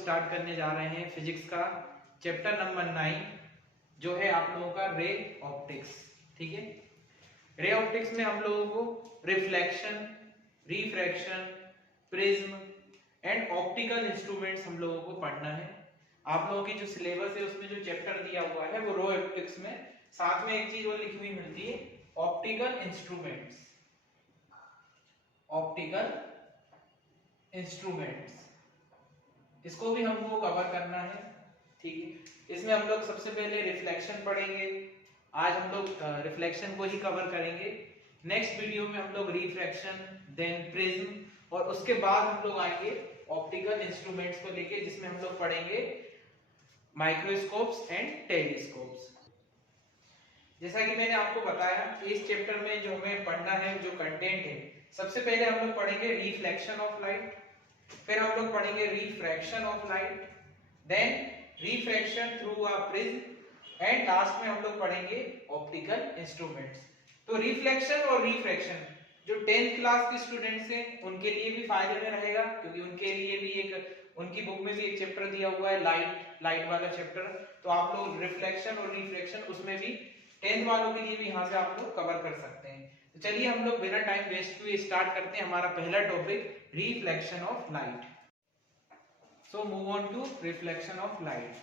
Start करने जा रहे हैं फिजिक्स का चैप्टर नंबर 9 जो है आप लोगों का रे ऑप्टिक्स। ठीक है, रे ऑप्टिक्स में हम लोगों को reflection, refraction, prism and optical instruments हम लोगों को पढ़ना है। आप लोगों की जो सिलेबस है उसमें जो चैप्टर दिया हुआ है वो रे ऑप्टिक्स में साथ में एक चीज और लिखी हुई मिलती है, ऑप्टिकल इंस्ट्रूमेंट्स। ऑप्टिकल इंस्ट्रूमेंट्स इसको भी हमको कवर करना है। ठीक है, इसमें हम लोग सबसे पहले रिफ्लेक्शन पढ़ेंगे। आज हम लोग रिफ्लेक्शन को ही कवर करेंगे। नेक्स्ट वीडियो में हम लोग रिफ्रैक्शन, देन प्रिज्म और उसके बाद हम लोग आएंगे ऑप्टिकल इंस्ट्रूमेंट्स को लेके, जिसमें हम लोग पढ़ेंगे माइक्रोस्कोप्स एंड टेलीस्कोप्स। जैसा कि मैंने आपको बताया इस चैप्टर में जो हमें पढ़ना है, जो कंटेंट है, सबसे पहले हम लोग पढ़ेंगे रिफ्लेक्शन ऑफ लाइट, फिर हम लोग पढ़ेंगे refraction of light, then refraction through a prism and last में हम लोग पढ़ेंगे ऑप्टिकल इंस्ट्रूमेंट्स। तो रिफ्लेक्शन और रिफ्रैक्शन जो 10th क्लास के स्टूडेंट्स हैं उनके लिए भी फायदे में रहेगा, क्योंकि उनके लिए भी एक उनकी बुक में भी एक चैप्टर दिया हुआ है लाइट वाला चैप्टर। तो आप लोग रिफ्लेक्शन और रिफ्रैक्शन उसमें भी 10th वालों के लिए भी यहाँ से आप लोग कवर कर सकते हैं। तो चलिए हम लोग बिना टाइम वेस्ट हुए स्टार्ट करते हैं हमारा पहला topic, reflection of light. So move on to reflection of light.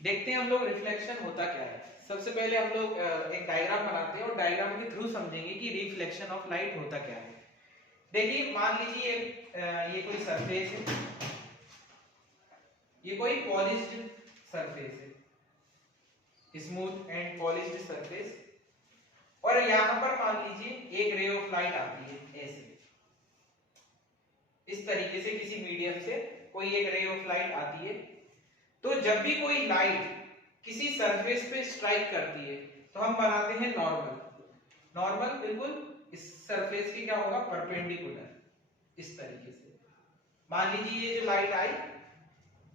देखते हैं हम लोग रिफ्लेक्शन होता क्या है। सबसे पहले हम लोग एक डायग्राम बनाते हैं और डायग्राम के थ्रू समझेंगे कि रिफ्लेक्शन ऑफ लाइट होता क्या है। देखिए, मान लीजिए ये कोई सरफेस है, ये कोई पॉलिश्ड सरफेस है, स्मूथ एंड पॉलिश्ड सरफेस, और यहां पर मान लीजिए एक रे ऑफ लाइट आती है ऐसे, इस तरीके से किसी मीडियम से कोई एक रे ऑफ लाइट आती है। तो जब भी कोई लाइट किसी सरफेस पे स्ट्राइक करती है तो हम बनाते हैं नॉर्मल बिल्कुल इस सरफेस के क्या होगा, परपेंडिकुलर, इस तरीके से। मान लीजिए ये जो लाइट आई,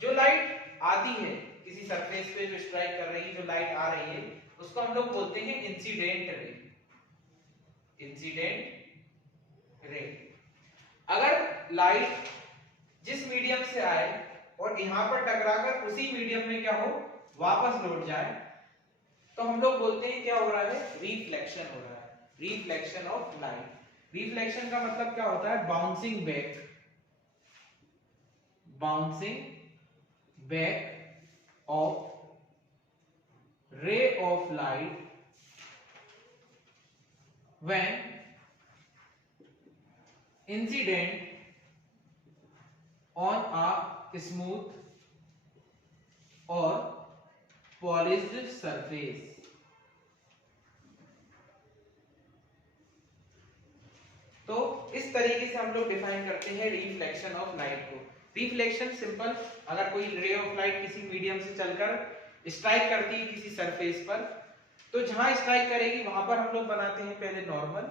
जो लाइट आती है किसी सरफेस पे जो स्ट्राइक कर रही है, जो लाइट आ रही है, उसको हम लोग बोलते हैं इंसिडेंट रे। Incident ray. अगर लाइट जिस मीडियम से आए और यहां पर टकराकर उसी मीडियम में क्या हो, वापस लौट जाए, तो हम लोग बोलते हैं क्या हो रहा है, रिफ्लेक्शन हो रहा है, रिफ्लेक्शन ऑफ लाइट। रिफ्लेक्शन का मतलब क्या होता है, बाउंसिंग बैक ऑफ रे of light when incident on a smooth or polished surface। तो इस तरीके से हम लोग डिफाइन करते हैं रिफ्लेक्शन ऑफ लाइट को। रिफ्लेक्शन सिंपल, अगर कोई रे ऑफ लाइट किसी मीडियम से चलकर स्ट्राइक करती है किसी सरफेस पर, तो जहां स्ट्राइक करेगी वहां पर हम लोग बनाते हैं पहले नॉर्मल।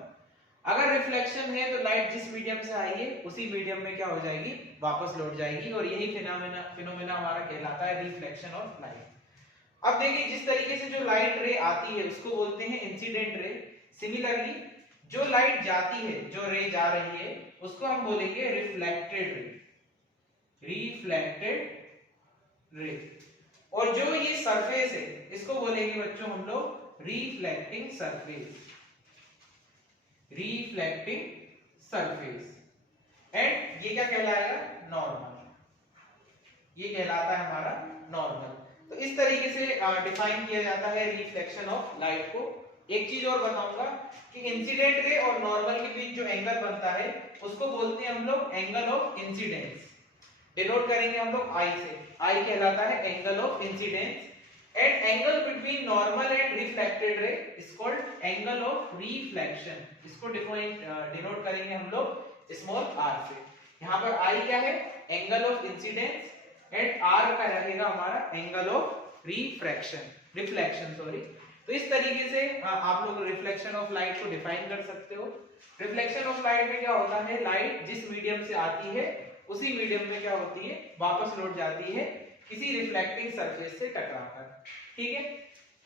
अगर रिफ्लेक्शन है तो लाइट जिस मीडियम से आई है उसी मीडियम में क्या हो जाएगी, वापस लौट जाएगी, और यही फिनोमेना हमारा कहलाता है रिफ्लेक्शन ऑफ लाइट। अब देखिए, जिस तरीके से जो लाइट रे आती है उसको बोलते हैं इंसिडेंट रे। सिमिलरली जो लाइट जाती है, जो रे जा रही है, उसको हम बोलेंगे रिफ्लेक्टेड रे। और जो ये सरफेस है इसको बोलेंगे बच्चों हम लोग रिफ्लेक्टिंग सरफेस। एंड ये क्या कहलाएगा, नॉर्मल। ये कहलाता है हमारा नॉर्मल। तो इस तरीके से डिफाइन किया जाता है रिफ्लेक्शन ऑफ लाइट को। एक चीज और बताऊंगा कि इंसिडेंट रे और नॉर्मल के बीच जो एंगल बनता है उसको बोलते हैं हम लोग एंगल ऑफ इंसिडेंस। डिनोट करेंगे हम लोग आई से, आई कहलाता है angle of incidence. And angle between normal and reflected रे is called angle of reflection. इसको डिनोट करेंगे हम लोग स्मॉल आर से। यहाँ पर आई क्या है, angle of incidence, and R का रहेगा हमारा एंगल ऑफ रिफ्लेक्शन सॉरी। तो इस तरीके से आप लोग रिफ्लेक्शन ऑफ लाइट को डिफाइन कर सकते हो। रिफ्लेक्शन ऑफ लाइट में क्या होता है, लाइट जिस मीडियम से आती है उसी मीडियम में क्या होती है, वापस लौट जाती है किसी रिफ्लेक्टिंग सरफेस से टकराकर। ठीक है,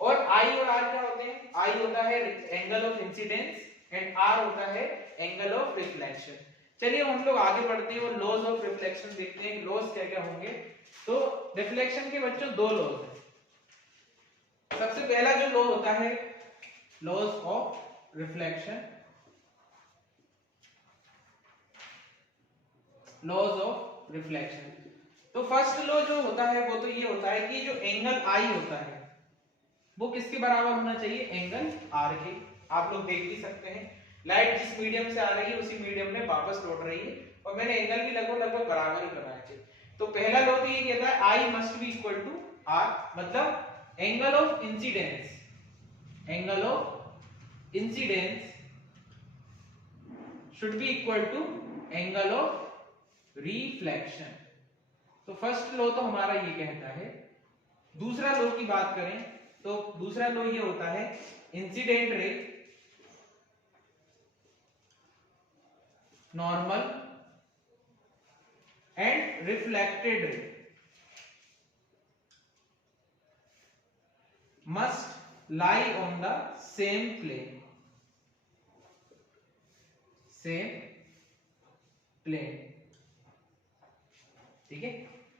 और आई और आर क्या होते हैं, आई होता है angle of incidence and R होता है एंगल ऑफ रिफ्लेक्शन। चलिए हम लोग आगे बढ़ते हैं और लॉज ऑफ रिफ्लेक्शन देखते हैं, लॉज क्या क्या होंगे। तो रिफ्लेक्शन के बच्चों दो लॉज है। सबसे पहला जो लॉ होता है laws of reflection, laws of reflection. तो फर्स्ट लॉ जो होता है वो तो ये होता है कि जो एंगल आई होता है वो किसके बराबर होना चाहिए, एंगल आर के। आप लोग देख भी सकते हैं लाइट जिस मीडियम से आ रही है उसी मीडियम में वापस लौट रही है और मैंने एंगल भी लगभग बराबर ही बनाया है। तो पहला लॉ तो ये कहता है I must be equal to R, मतलब angle of incidence, angle of incidence should be equal to angle of reflection. तो फर्स्ट लॉ तो हमारा ये कहता है। दूसरा लॉ की बात करें तो दूसरा लॉ ये होता है incident ray normal and reflected ray must lie on the same plane, same plane, ठीक है,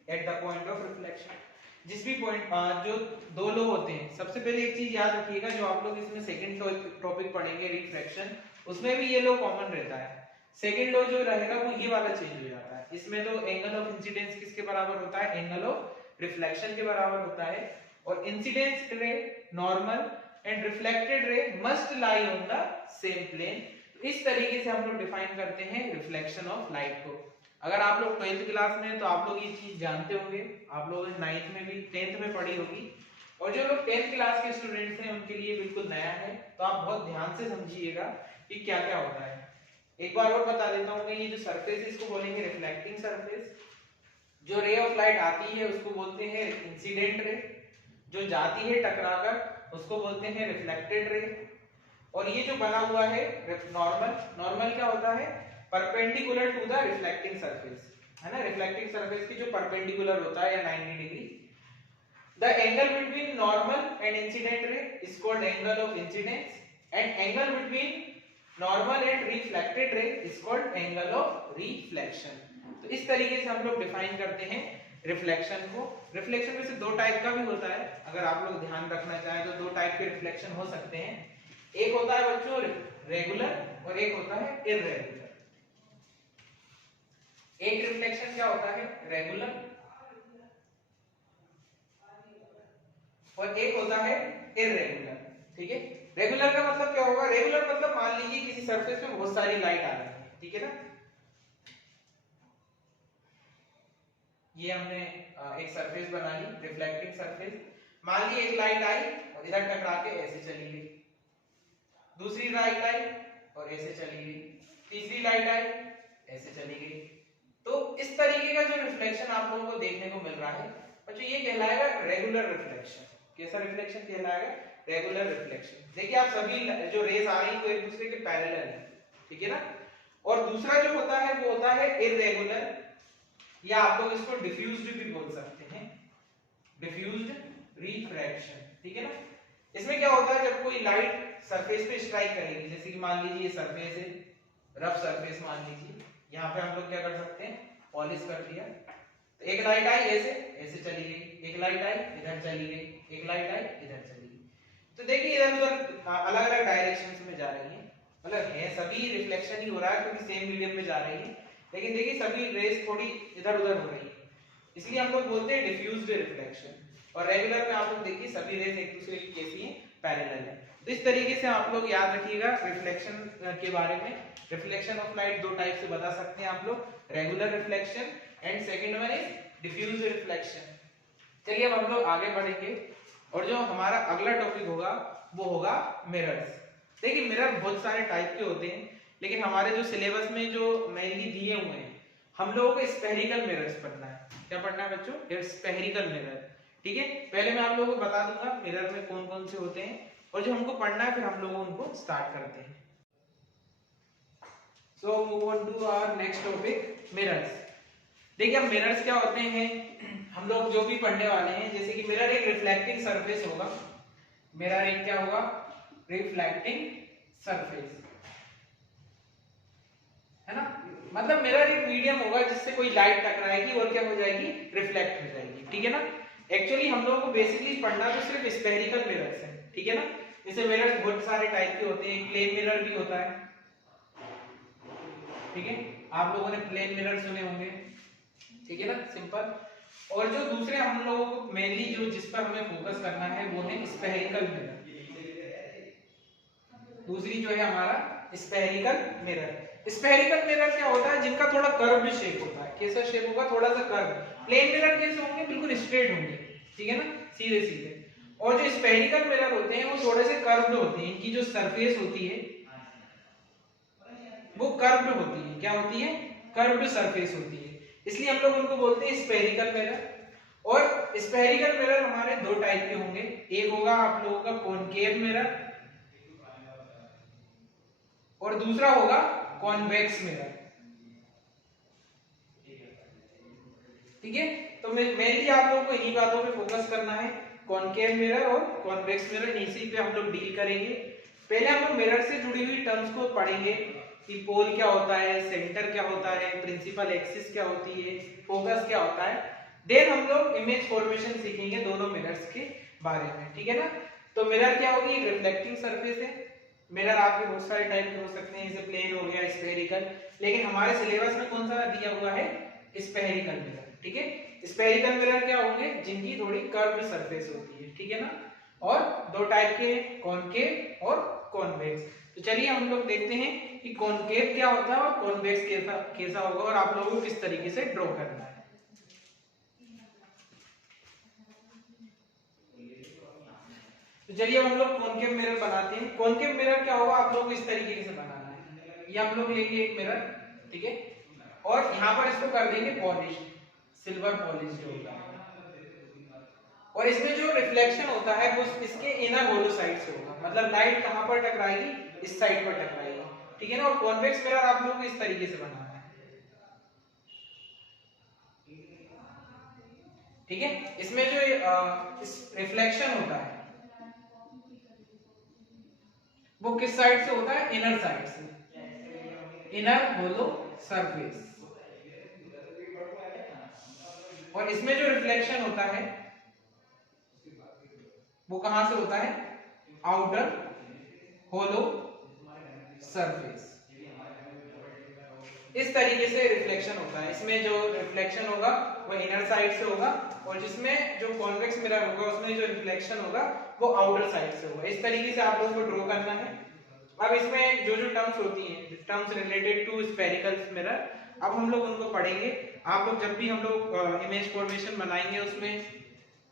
at the point of reflection. जिस भी पॉइंट जो दो लो होते हैं, सबसे पहले एक चीज याद रखिएगा जो आप लोग इसमें सेकंड टॉपिक पढ़ेंगे रिफ्रैक्शन, उसमें भी ये लो कॉमन रहता है। सेकंड लो जो रहेगा वो ये वाला चेंज हो जाता है। इसमें तो एंगल ऑफ इंसिडेंस किसके बराबर होता है, एंगल ऑफ रिफ्लेक्शन के बराबर होता है। और incidence ray normal and reflected ray must lie on the same plane. इस तरीके से हम लोग डिफाइन करते हैं रिफ्लेक्शन ऑफ लाइट को। अगर आप लोग 12th क्लास में हैं तो आप लोग ये चीज जानते होंगे, आप लोगों ने 9th में भी 10th में पढ़ी होगी, और जो लोग 10th क्लास के स्टूडेंट्स हैं उनके लिए बिल्कुल नया है, तो आप बहुत ध्यान से समझिएगा कि क्या क्या होता है। एक बार और बता देता हूँ, ये जो सरफेस है इसको बोलेंगे रिफ्लेक्टिंग सरफेस, जो रे ऑफ लाइट आती है उसको बोलते हैं इंसिडेंट रे, जो जाती है टकराकर उसको बोलते हैं रिफ्लेक्टेड रे, और ये जो बना हुआ है नॉर्मल, नॉर्मल क्या होता है, perpendicular to the reflecting surface, है ना, रिफ्लेक्टिंग सरफेस की जो परपेंडिकुलर होता है या 90 degree. The angle between normal and incident ray is called angle of incidence, and angle between normal and reflected रे is called angle of reflection. तो इस तरीके से हम लोग डिफाइन करते हैं रिफ्लेक्शन को। रिफ्लेक्शन में से दो टाइप का भी होता है, अगर आप लोग ध्यान रखना चाहें तो दो टाइप के रिफ्लेक्शन हो सकते हैं। एक होता है बच्चों रेगुलर और एक होता है इररेगुलर। एक रिफ्लेक्शन क्या होता है, रेगुलर, और एक होता है इररेगुलर, ठीक है। रेगुलर का मतलब क्या होगा, रेगुलर मतलब मान लीजिए किसी सरफेस पे बहुत सारी लाइट आ रही है, ठीक है ना, ये हमने एक सरफेस बना ली रिफ्लेक्टिंग सरफेस, मान ली एक लाइट आई और इधर टकरा के ऐसे चली गई, दूसरी लाइट आई और ऐसे चली गई, तीसरी लाइट आई ऐसे चली गई। तो इस तरीके का जो रिफ्लेक्शन आप लोगों को देखने को मिल रहा है बच्चों, ये कहलाएगा रेगुलर रिफ्लेक्शन। कैसा रिफ्लेक्शन कहलाएगा, रेगुलर रिफ्लेक्शन। देखिए आप सभी जो रेज आ रही है वो एक दूसरे के पैरेलल है, ठीक है ना। और दूसरा जो होता है वो होता है इररेगुलर, या आप लोग इसको डिफ्यूज्ड भी बोल सकते हैं, डिफ्यूज्ड रिफ्रैक्शन, ठीक है ना। इसमें क्या होता है, जब कोई लाइट सरफेस पे स्ट्राइक करेगी, जैसे कि मान लीजिए ये सरफेस है, रफ सरफेस मान लीजिए, यहाँ पे हम लोग क्या कर सकते हैं, पॉलिश कर दिया, तो एक लाइट आई ऐसे ऐसे चली गई, एक लाइट आई इधर चली गई, एक लाइट आई इधर चली गई। तो देखिए इधर उधर अलग अलग डायरेक्शंस में जा रही है, मतलब है सभी रिफ्लेक्शन ही हो रहा है क्योंकि सेम मीडियम में जा रही है, लेकिन देखिए सभी रेस थोड़ी इधर उधर हो रही है, इसलिए हम लोग बोलते हैं डिफ्यूज्ड रिफ्लेक्शन। और रेगुलर में आप लोग देखिए सभी रेस एक दूसरे की कैसी हैं, पैरेलल है। तो इस तरीके से आप लोग याद रखिएगा रिफ्लेक्शन के बारे में। रिफ्लेक्शन ऑफ लाइट दो टाइप से बता सकते हैं आप लोग, regular reflection and second one is diffused reflection. चलिए अब हम लोग आगे बढ़ेंगे और जो हमारा अगला टॉपिक होगा वो होगा मिरर्स। देखिए मिरर बहुत सारे टाइप के होते हैं, लेकिन हमारे जो सिलेबस में जो मेनली दिए हुए हैं, हम लोगों को स्फेरिकल मिरर्स पढ़ना है। क्या पढ़ना है बच्चों, स्फेरिकल मिरर, ठीक है। पहले मैं आप लोगों को बता दूंगा मिरर में कौन कौन से होते हैं और जो हमको पढ़ना है, फिर हम लोग उनको स्टार्ट करते हैं। So move on to our next topic, mirrors। देखिए अब मिरर्स क्या होते हैं, हम लोग जो भी पढ़ने वाले हैं, जैसे कि मिरर एक रिफ्लेक्टिंग सरफेस होगा, मिरर एक क्या होगा, रिफ्लेक्टिंग सरफेस, है ना। मतलब मिरर एक मीडियम होगा जिससे कोई लाइट टकराएगी और क्या हो जाएगी, रिफ्लेक्ट हो जाएगी, ठीक है ना। एक्चुअली हम लोगों को बेसिकली पढ़ना तो सिर्फ स्फेरिकल मिरर्स है, ठीक है ना। जैसे मिरर्स बहुत सारे टाइप के होते हैं, प्लेन मिरर भी होता है, ठीक है, आप लोगों ने प्लेन मिरर सुने होंगे, ठीक है ना, सिंपल। और जो दूसरे हम लोगों को मेनली जो जिस पर हमें फोकस करना है वो है स्फेरिकल मिरर। दूसरी जो है हमारा स्फेरिकल मिरर। स्फेरिकल मिरर क्या होता है, जिनका थोड़ा कर्व्ड शेप होता है। कैसा शेप होगा, थोड़ा सा कर्व। प्लेन मिरर कैसे होंगे, बिल्कुल स्ट्रेट होंगे, ठीक है ना, सीधे सीधे। और जो स्फेरिकल मिरर होते हैं वो थोड़े से कर्व्ड होते हैं, इनकी जो सरफेस होती है वो कर्व्ड होती है। क्या होती है, कर्व्ड सरफेस होती है, इसलिए हम लोग उनको बोलते हैं स्फेरिकल मिरर। और स्फेरिकल मिरर हमारे दो टाइप के होंगे, एक होगा आप लोगों का कॉनकेव मिरर और दूसरा होगा कॉन्वेक्स मिरर, ठीक है। तो मेनली आप लोगों को इन्हीं बातों पे फोकस करना है, कॉनकेव मिरर और कॉन्वेक्स मिरर, इसी पे हम लोग डील करेंगे। पहले हम लोग मिरर से जुड़ी हुई टर्म्स को पढ़ेंगे कि पोल क्या होता है, सेंटर क्या होता है, प्रिंसिपल एक्सिस क्या होती है, फोकस क्या होता है। देन हम लोग इमेज फॉर्मेशन सीखेंगे दोनों मिरर्स के बारे में, ठीक है ना। तो मिरर क्या होगी, एक रिफ्लेक्टिंग सरफेस है। मिरर आपके बहुत सारे टाइप के हो सकते हैं, जैसे प्लेन हो गया, स्फेरिकल, लेकिन हमारे सिलेबस में कौन सा दिया हुआ है, स्फेरिकल मिरर, ठीक है। स्फेरिकल मिरर क्या होंगे, जिनकी थोड़ी कर्व्ड सरफेस होती है, ठीक है ना। और दो टाइप के, कॉनकेव और कॉन्वेक्स। तो चलिए हम लोग देखते हैं कि कॉनकेव क्या होता है और कॉन्वेक्स कैसा कैसा होगा और आप लोगों को किस तरीके से ड्रॉ करना है। तो चलिए हम लोग कॉनकेव मिरर बनाते हैं। कॉनकेव मिरर क्या होगा, आप लोगों को इस तरीके से बनाना है। ये हम लोग लेंगे एक मिरर, ठीक है, और यहाँ पर इसको कर देंगे पॉलिश, सिल्वर पॉलिश जो होगा, और इसमें जो रिफ्लेक्शन होता है वो इसके इनर होलो साइड से होगा, मतलब लाइट कहां पर टकराएगी, इस साइड पर टकराएगी, ठीक है ना। और कॉन्वेक्स मिरर आप लोगों को इस तरीके से बनाना है, ठीक है। इसमें जो रिफ्लेक्शन होता है वो किस साइड से होता है, इनर साइड से, इनर होलो सरफेस। और इसमें जो रिफ्लेक्शन होता है वो कहां से होता है, आउटर होलो सरफेस। इस तरीके से रिफ्लेक्शन होता है। इसमें जो रिफ्लेक्शन होगा वो इनर साइड से होगा और जिसमें जो कॉन्वेक्स मिरर होगा उसमें जो रिफ्लेक्शन होगा वो आउटर साइड से होगा। इस तरीके से आप लोगों को ड्रॉ करना है। अब इसमें जो जो टर्म्स होती हैं, terms related to spherical mirror, अब हम लोग उनको पढ़ेंगे। आप लोग जब भी हम लोग इमेज फॉर्मेशन बनाएंगे उसमें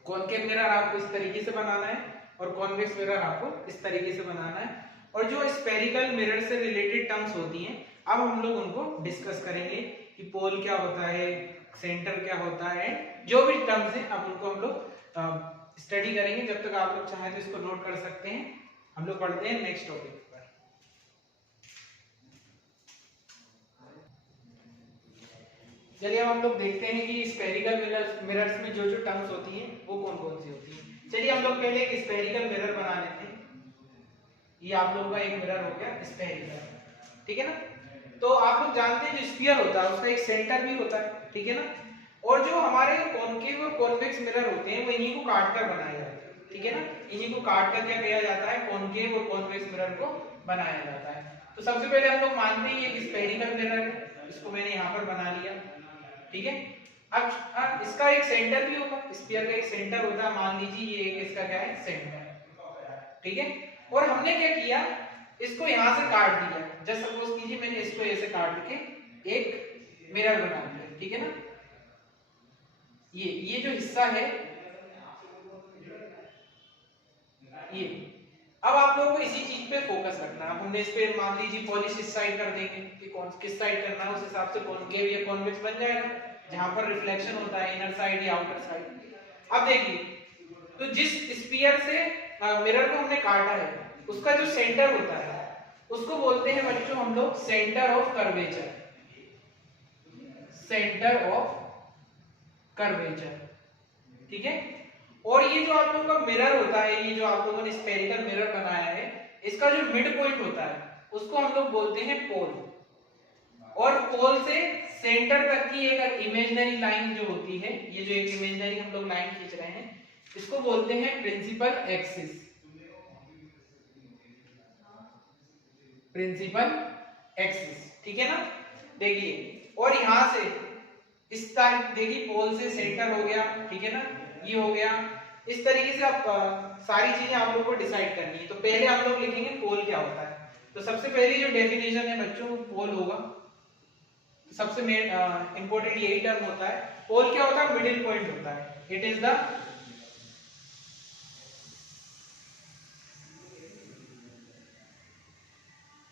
कॉनकेव मिरर आपको इस तरीके से बनाना है और कॉन्वेक्स मिरर आपको इस तरीके से बनाना है। और जो स्फेरिकल मिरर से रिलेटेड टर्म्स होती हैं अब हम लोग उनको डिस्कस करेंगे कि पोल क्या होता है, सेंटर क्या होता है, जो भी टर्म्स हैं अब उनको हम लोग स्टडी करेंगे। जब तक आप लोग चाहें तो इसको नोट कर सकते हैं। हम लोग पढ़ते हैं नेक्स्ट टॉपिक पर। चलिए अब हम लोग देखते हैं कि स्फेरिकल मिरर्स में जो जो टर्म्स होती हैं वो कौन कौन सी होती हैं। चलिए हम लोग पहले एक स्फेरिकल मिरर बना लेते हैं। ये आप लोगों का एक मिरर हो गया स्फेरिकल, ठीक है ना। तो आप लोग जानते हैं जो स्फीयर होता है उसका एक सेंटर भी होता है, ठीक है ना। और जो हमारे कॉनकेव और कॉन्वेक्स मिरर होते हैं वो इन्हीं को काट कर बनाए जाते हैं, ठीक है ना। इन्हीं को काट कर क्या किया जाता है, कॉनकेव और कॉन्वेक्स मिरर को बनाया जाता है। तो सबसे पहले हम लोग मानते हैं ये स्फेरिकल मिरर है, इसको मैंने यहाँ पर बना लिया, ठीक है। अब इसका एक सेंटर भी होगा, स्फीयर का एक सेंटर होता है, मान लीजिए ये एक इसका क्या है, सेंटर, ठीक है। और हमने क्या किया, इसको यहां से काट दिया। जस्ट सपोज कीजिए मैंने इसको ऐसे काट के एक मिरर बना दिया, ठीक है ना। ये जो हिस्सा है ये, अब आप लोगों को इसी चीज पे फोकस रखना है। अब हमने इस पे मान लीजिए पॉलिश इस साइड कर देंगे कि कौन किस साइड करना है, उस हिसाब से कॉनकेव या कॉन्वेक्स बन जाएगा, जहां पर रिफ्लेक्शन होता है इनर साइड या आउटर साइड। अब देखिए, तो जिस स्फीयर से मिरर को हमने काटा है उसका जो सेंटर होता है उसको बोलते हैं बच्चों हम लोग centre of curvature, centre of curvature, ठीक है। और ये जो आप लोगों का मिरर होता है, ये जो आप लोगों ने स्फेरिकल मिरर बनाया है, इसका जो मिड पॉइंट होता है उसको हम लोग बोलते हैं पोल, और पोल से सेंटर तक की एक इमेजिनरी लाइन जो होती है, ये जो एक इमेजिनरी हम लोग लाइन खींच रहे हैं, इसको बोलते हैं प्रिंसिपल एक्सिस। प्रिंसिपल एक्सिस, ठीक है ना। देखिए, और यहां से इस टाइप देखिए, पोल से सेंटर हो गया, ठीक है ना, ये हो गया। इस तरीके से आप सारी चीजें आप लोग को डिसाइड करनी है। तो पहले आप लोग लिखेंगे पोल क्या होता है। तो सबसे पहली जो डेफिनेशन है बच्चों, पोल होगा। सबसे इंपॉर्टेंट यही टर्म होता है। पोल क्या होता है? मिडिल पॉइंट होता है। It is the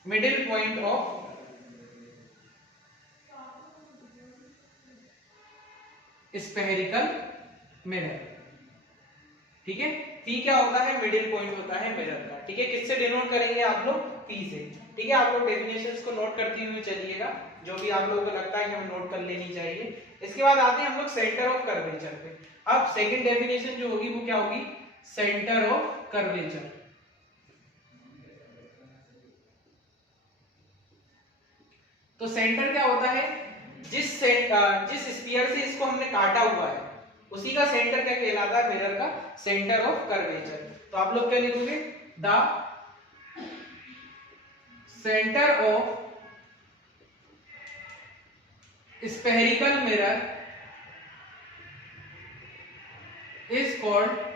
middle point of spherical mirror, ठीक है। पी क्या होता है? मिडिल पॉइंट होता है मिरर का, ठीक है। किससे डिनोट करेंगे आप लोग? पी से, ठीक है। आप लोग डेफिनेशंस को नोट करते हुए चलिएगा, जो भी आप लोगों को लगता है कि हमें नोट कर लेनी चाहिए। इसके बाद आते हैं हम लोग सेंटर ऑफ कर्वेचर पे। अब सेकंड डेफिनेशन जो होगी वो क्या होगी? Centre of curvature. तो सेंटर क्या होता है? जिस स्फीयर से इसको हमने काटा हुआ है, उसी का सेंटर क्या कहलाता है? मिरर का सेंटर ऑफ कर्वेचर। तो आप लोग क्या लिखोगे? The centre of spherical mirror is called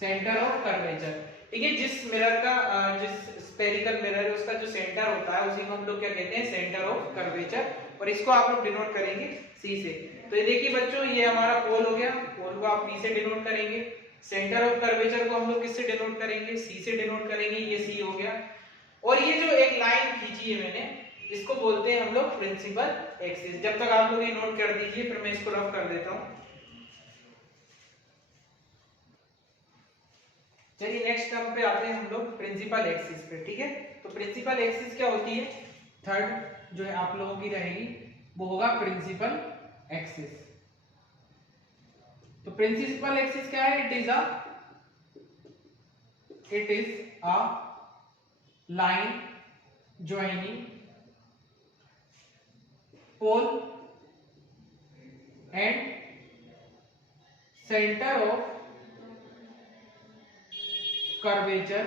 centre of curvature, ठीक है। जिस मिरर का जिस स्फेरिकल मिरर है उसका जो सेंटर होता है, उसी को हम लोग क्या कहते हैं? Centre of curvature. और इसको आप लोग डिनोट करेंगे सी से। तो ये देखिए बच्चों, ये हमारा पोल हो गया। पोल को आप पी से डिनोट करेंगे। सेंटर ऑफ कर्वेचर को हम लोग किससे डिनोट करेंगे? सी से डिनोट करेंगे। ये सी हो गया। और ये जो एक लाइन खींची है मैंने, इसको बोलते हैं हम लोग प्रिंसिपल एक्सिस। जब तक आप लोग ये नोट कर दीजिए, फिर मैं इसको रफ कर देता हूं। चलिए नेक्स्ट टर्म पे आते हैं हम लोग, प्रिंसिपल एक्सिस पे, ठीक है। तो प्रिंसिपल एक्सिस क्या होती है? थर्ड जो है आप लोगों की रहेगी, वो होगा प्रिंसिपल एक्सिस। तो प्रिंसिपल एक्सिस क्या है? It is a line joining pole and centre of curvature,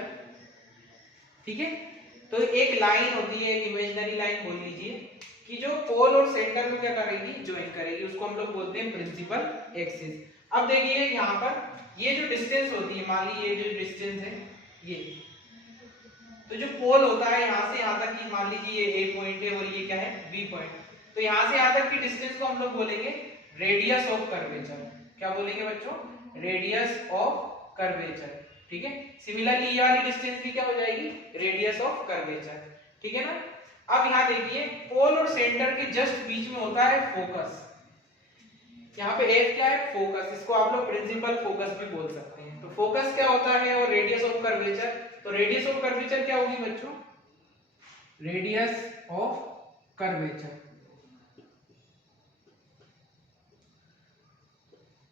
ठीक है। तो एक लाइन होती है, एक इमेजिनरी लाइन बोल लीजिए, कि जो पोल और सेंटर में क्या करेगी? ज्वाइन करेगी। उसको हम लोग बोलते हैं प्रिंसिपल एक्सिस। अब देखिए यहाँ पर ये जो डिस्टेंस होती है, मान लीजिए ये जो डिस्टेंस है ये, तो जो पोल होता है यहाँ से यहाँ तक की, मान लीजिए ये ए पॉइंट है और ये क्या है? B point. तो यहाँ से यहाँ तक की डिस्टेंस को हम लोग बोलेंगे रेडियस ऑफ कर्वेचर। क्या बोलेंगे बच्चों? रेडियस ऑफ कर्वेचर, ठीक है। सिमिलरली ये वाली डिस्टेंस भी क्या हो जाएगी? रेडियस ऑफ कर्वेचर, ठीक है ना। अब यहाँ देखिए, पोल और सेंटर के जस्ट बीच में होता है फोकस। यहाँ पे एफ क्या है? फोकस। इसको आप लोग प्रिंसिपल फोकस भी बोल सकते हैं। तो फोकस क्या होता है? और रेडियस ऑफ कर्वेचर। तो रेडियस ऑफ कर्वेचर क्या होगी बच्चों? Radius of curvature.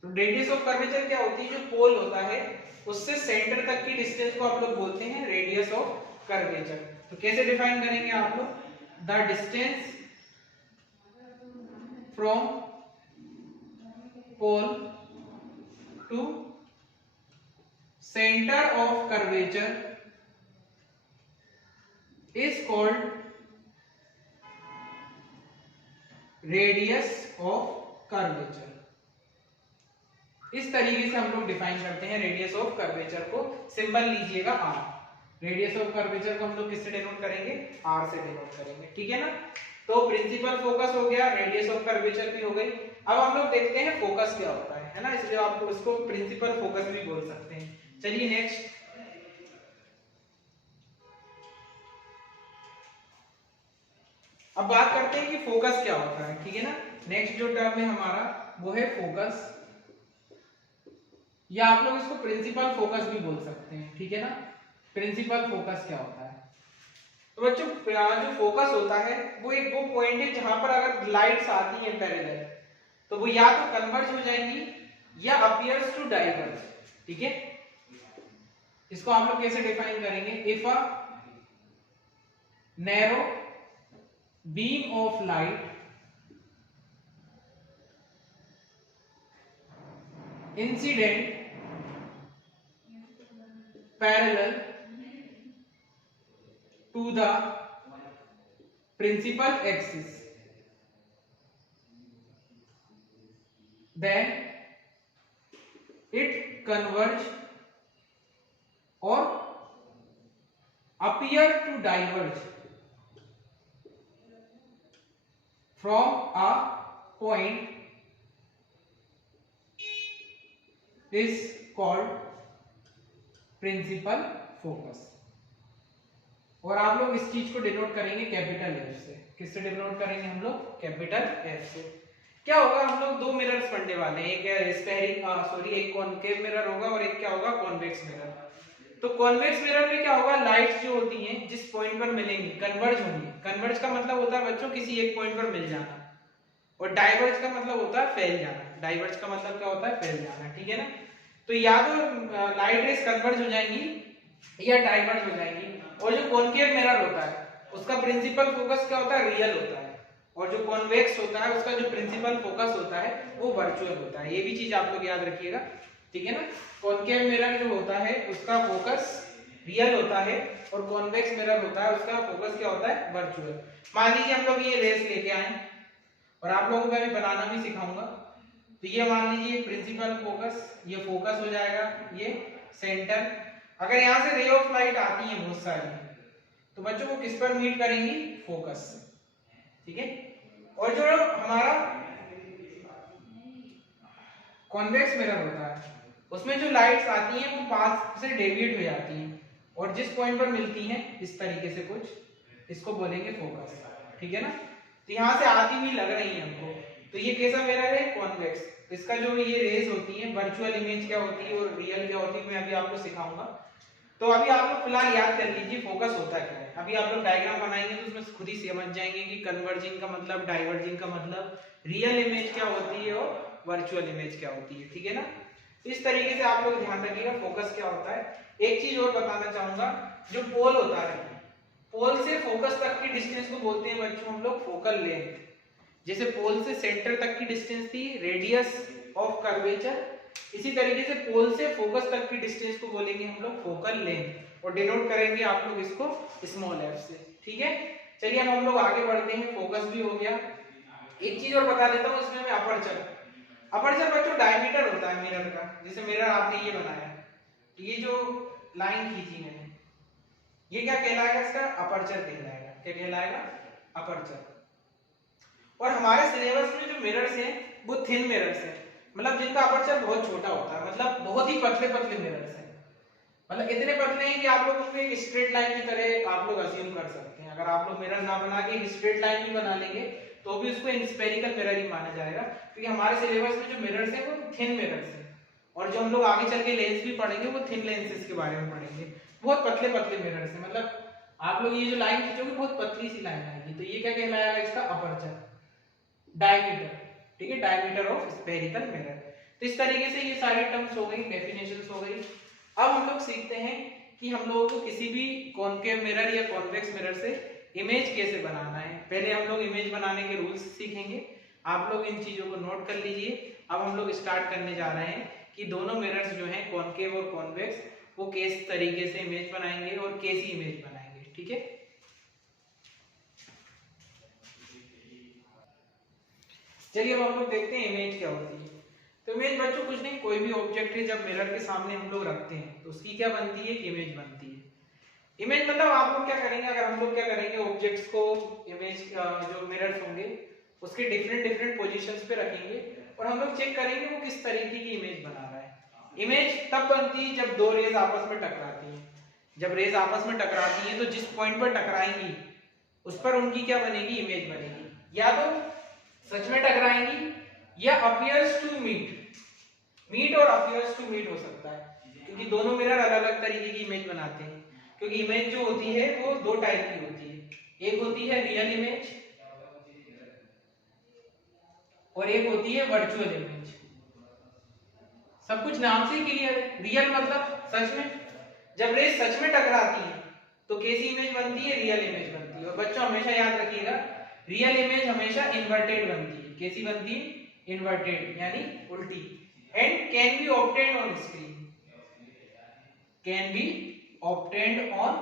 तो रेडियस ऑफ कर्वेचर क्या होती है? जो पोल होता है उससे सेंटर तक की डिस्टेंस को आप लोग बोलते हैं रेडियस ऑफ कर्वेचर। तो कैसे डिफाइन करेंगे आप लोग? The distance from pole to centre of curvature is called radius of curvature. इस तरीके से हम लोग डिफाइन करते हैं रेडियस ऑफ कर्वेचर को। सिंबल लीजिएगा आर। रेडियस ऑफ कर्वेचर को हम लोग किससे डिनोट करेंगे? आर से डिनोट करेंगे, ठीक है ना। तो प्रिंसिपल फोकस हो गया, रेडियस ऑफ कर्वेचर भी हो गई। अब हम लोग देखते हैं फोकस क्या होता है ना। इसलिए आप उसको प्रिंसिपल फोकस भी बोल सकते हैं। चलिए नेक्स्ट, अब बात करते हैं कि फोकस क्या होता है, ठीक है ना। नेक्स्ट जो टर्म है हमारा वो है फोकस, या आप लोग इसको प्रिंसिपल फोकस भी बोल सकते हैं, ठीक है ना। प्रिंसिपल फोकस क्या होता है? तो बच्चों जो फोकस होता है वो एक वो पॉइंट है जहां पर अगर लाइट्स आती हैं पैरेलल, तो वो या तो कन्वर्ज हो जाएंगी या appears to diverge, ठीक है। इसको आप लोग कैसे डिफाइन करेंगे? If a narrow beam of light incident parallel to the principal axis, then it converge or appear to diverge from a point is called principal focus. और आप लोग इस चीज को डिनोट करेंगे कैपिटल एफ से। किससे डिनोट करेंगे हम लोग? कैपिटल एफ से। क्या होगा, हम लोग दो मिरर्स पढ़ने वाले हैं, एक कॉनकेव मिरर होगा और एक क्या होगा, कॉन्वेक्स मिरर। तो कॉन्वेक्स मिरर में क्या होगा, लाइट्स जो होती हैं जिस पॉइंट पर मिलेंगी कन्वर्ज होंगी। कन्वर्ज का मतलब होता है बच्चों किसी एक पॉइंट पर मिल जाना, और डाइवर्ज का मतलब होता है फैल जाना। डाइवर्ज का मतलब क्या होता है? फैल जाना, ठीक है ना। तो या तो लाइट रेस कन्वर्ज हो जाएंगी या डाइवर्ज हो जाएंगी। और जो कॉनकेव मिरर होता है उसका प्रिंसिपल फोकस क्या होता है? रियल होता है। और जो कॉन्वेक्स होता है उसका जो प्रिंसिपल फोकस होता है वो वर्चुअल होता है। ये भी चीज आप लोग याद रखिएगा, ठीक है ना। कॉनकेव मिरर जो होता है उसका फोकस रियल होता है और कॉन्वेक्स मिरर होता है उसका फोकस क्या होता है? वर्चुअल। मान लीजिए हम लोग ये रेस लेके आए और आप लोगों को मैं बनाना भी सिखाऊंगा। तो ये मान लीजिए प्रिंसिपल फोकस, ये फोकस हो जाएगा, ये सेंटर। अगर यहाँ से रे ऑफ लाइट आती है बहुत सारी, तो बच्चों को किस पर मीट करेंगी? फोकस से, ठीक है। और जो हमारा कॉन्वेक्स मिरर होता है उसमें जो लाइट्स आती हैं वो पाथ से डेविएट हो जाती हैं और जिस पॉइंट पर मिलती हैं इस तरीके से कुछ, इसको बोलेंगे फोकस, ठीक है ना। तो यहाँ से आती हुई लग रही है हमको, तो ये कैसा मिरर है? कॉन्वेक्स। इसका जो ये रेज होती है, वर्चुअल इमेज क्या होती है और रियल क्या होती है, मैं अभी आपको सिखाऊंगा। तो अभी आप लोग फिलहाल याद कर लीजिए फोकस होता क्या है। अभी आप लोग डायग्राम बनाएंगे तो उसमें खुद ही समझ जाएंगे कि कन्वर्जिंग का मतलब, डाइवर्जिंग का मतलब, रियल इमेज क्या होती है और वर्चुअल इमेज क्या होती है, ठीक है ना। तो इस तरीके से आप लोग ध्यान रखिएगा फोकस क्या होता है। एक चीज और बताना चाहूंगा, जो पोल होता है, पोल से फोकस तक की डिस्टेंस को बोलते हैं बच्चों हम लोग फोकल लेंथ। जैसे पोल से सेंटर तक की डिस्टेंस थी रेडियस ऑफ कर्वेचर, इसी तरीके से पोल से फोकस तक की डिस्टेंस को बोलेंगे हम लोग फोकल लेंथ और डिनोट करेंगे आप लोग इसको स्मॉल एफ से, ठीक है। चलिए अब हम लोग आगे बढ़ते हैं। फोकस भी हो गया। एक चीज और बता देता हूँ इसमें, मैं अपर्चर। अपर्चर बच्चों डायमीटर होता है मिरर का। जैसे मिरर आपने ये बनाया, ये जो लाइन खींची मैंने, ये क्या कहलाएगा? इसका अपर्चर कहलाएगा। क्या कहलाएगा? अपर्चर। और हमारे सिलेबस में जो मिरर्स हैं वो थिन मिरर्स हैं, मतलब जिनका अपर्चर बहुत छोटा होता है, मतलब बहुत ही पतले पतले मिरर्स हैं। मतलब इतने पतले हैं कि आप लोग उसको एक स्ट्रेट लाइन की तरह आप लोग अज्यूम कर सकते हैं। अगर आप लोग मिरर ना बना के एक स्ट्रेट लाइन भी बना लेंगे तो भी उसको स्फेरिकल मिरर ही माना जाएगा, क्योंकि हमारे सिलेबस में जो मिरर्स हैं वो थिन मिरर्स हैं। और जो हम लोग आगे चल के लेंस भी पढ़ेंगे वो थिन लेंसेज के बारे में पढ़ेंगे। बहुत पतले पतले मिरर्स हैं, मतलब आप लोग ये जो लाइन खींचोगे बहुत पतली सी लाइन आएगी। तो ये क्या कहलाएगा? इसका अपर्चर, डायमीटर, ठीक है, डायमीटर ऑफ स्फेरिकल मिरर। तो इस तरीके से ये सारी टर्म्स हो गई, डेफिनेशंस हो गई। अब हम लोग सीखते हैं कि हम लोगों को किसी भी कॉनकेव मिरर या कॉन्वेक्स मिरर से इमेज कैसे बनाना है। पहले हम लोग इमेज बनाने के रूल्स सीखेंगे, आप लोग इन चीजों को नोट कर लीजिए। अब हम लोग स्टार्ट करने जा रहे हैं कि दोनों मिरर्स जो हैं कॉनकेव और कॉन्वेक्स, वो किस तरीके से इमेज बनाएंगे और कैसी इमेज बनाएंगे, ठीक है। चलिए अब हम लोग देखते हैं इमेज क्या होती है। तो इमेज बच्चों कुछ नहीं, कोई भी ऑब्जेक्ट है जब मिरर के सामने हम लोग रखते हैं तो उसकी क्या बनती है? इमेज बनती है। इमेज मतलब आप लोग क्या करेंगे, अगर हम लोग क्या करेंगे, ऑब्जेक्ट्स को इमेज जो मिरर्स होंगे उसके डिफरेंट डिफरेंट पोजीशंस पे रखेंगे और हम लोग चेक करेंगे वो किस तरीके की इमेज बना रहा है। इमेज तब बनती है जब दो रेज आपस में टकराती हैं। जब रेज आपस में टकराती हैं तो जिस पॉइंट पर टकराएंगी उस पर उनकी क्या बनेगी? इमेज बनेगी। या तो सच में टकराएंगी या अपीयर्स टू मीट और अपीयर्स टू मीट हो सकता है, क्योंकि दोनों मिरर अलग अलग तरीके की इमेज बनाते हैं। क्योंकि इमेज जो होती है वो दो टाइप की होती है, एक होती है रियल इमेज और एक होती है वर्चुअल इमेज। सब कुछ नाम से ही क्लियर है। रियल मतलब सच में, जब रेस सच में टकराती है तो कैसी इमेज बनती है, रियल इमेज बनती है। और बच्चों हमेशा याद रखिएगा, रियल इमेज हमेशा इन्वर्टेड बनती है। कैसी बनती है, इन्वर्टेड यानी उल्टी। And can be obtained on screen, can be obtained on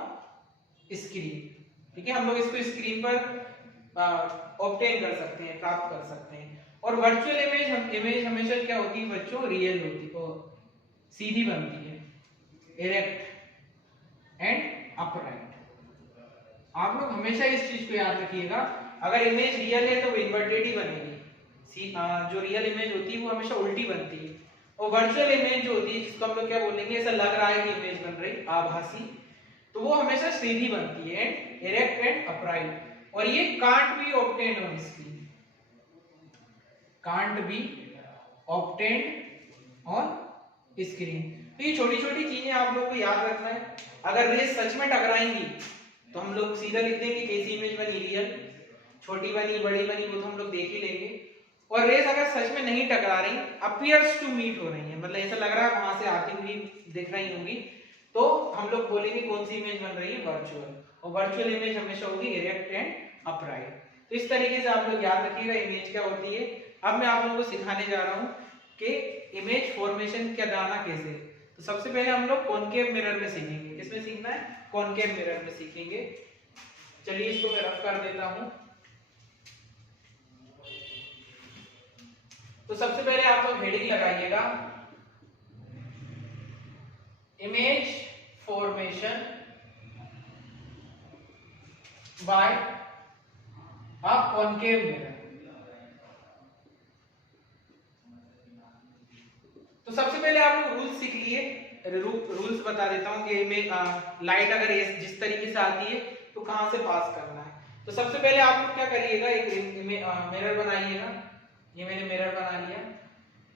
screen, ठीक है, हम लोग इसको स्क्रीन पर ऑब्टेन कर सकते हैं, प्राप्त कर सकते हैं। और वर्चुअल इमेज हमेशा क्या होती है बच्चों, रियल होती है, सीधी बनती है, इरेक्ट एंड अपराइट। आप लोग हमेशा इस चीज को याद रखिएगा, अगर इमेज रियल है तो वो इन्वर्टेड ही बनेगी। जो रियल इमेज होती है वो हमेशा उल्टी बनती है। और वर्चुअल इमेज जो होती है, जिसको हम लोग क्या बोलेंगे, ऐसा लग रहा है कि इमेज बन रही, आभासी, तो वो हमेशा सीधी बनती है, इरेक्ट एंड अपराइट। और ये can't be obtained on screen, can't be obtained on screen. तो ये छोटी छोटी चीजें आप लोग को याद रखना है। अगर रेस सच में टकराएंगी तो हम लोग सीधा लिख देंगे कैसी इमेज बनी, रियल। छोटी बनी बड़ी बनी वो तो हम लोग देख ही लेंगे। और रेस अगर सच में नहीं टकरा रही, अपीयर्स टू मीट हो रही है, मतलब ऐसा लग रहा है वहां से आती हुई दिख रही होंगी, तो हम लोग बोलेंगे कौन सी इमेज बन रही है, वर्चुअल। और वर्चुअल इमेज हमेशा होगी इरेक्ट एंड अपराइट। तो इस तरीके से आप लोग याद रखिएगा इमेज क्या होती है। अब मैं आप लोगों को सिखाने जा रहा हूं कि इमेज फॉर्मेशन क्या जाना कैसे। तो सबसे पहले हम लोग कॉनकेव मिरर में सीखेंगे। किसमें सीखना है, कॉनकेव मिरर में सीखेंगे। चलिए इसको मैं रफ कर देता हूं। तो सबसे पहले आप लोग हेडिंग लगाइएगा, image formation by a concave mirror. तो सबसे पहले आप लोग रूल्स सीख लिए। रूल्स बता देता हूं कि लाइट अगर जिस तरीके से आती है तो कहां से पास करना है। तो सबसे पहले आप लोग क्या करिएगा, एक मिरर बनाइएगा। ये मैंने मिरर बना लिया।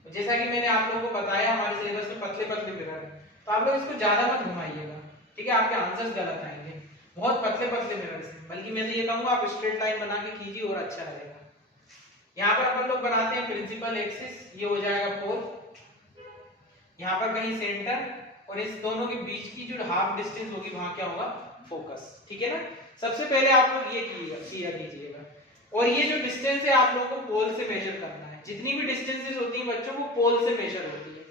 जैसा कि मैंने आप लोगों को बताया, हमारे सिलेबस में पतले पतले मिरर है, तो आप लोग इसको ज्यादा मत घुमाइएगा, ठीक है, आपके आंसर्स गलत आएंगे। बहुत पतले पतले मिरर से, बल्कि मैं तो ये कहूंगा आप स्ट्रेट लाइन बना के कीजिए और अच्छा रहेगा। यहाँ पर अपन लोग बनाते हैं प्रिंसिपल एक्सिस, ये हो जाएगा पोल, यहाँ पर कहीं सेंटर, और इस दोनों के बीच की जो हाफ डिस्टेंस होगी वहां क्या होगा, फोकस, ठीक है ना। सबसे पहले आप लोग ये किया कीजिएगा। और ये जो डिस्टेंस है आप लोगों को पोल से मेजर करना है। जितनी भी डिस्टेंसेस होती हैं बच्चों, वो पोल से मेजर होती है।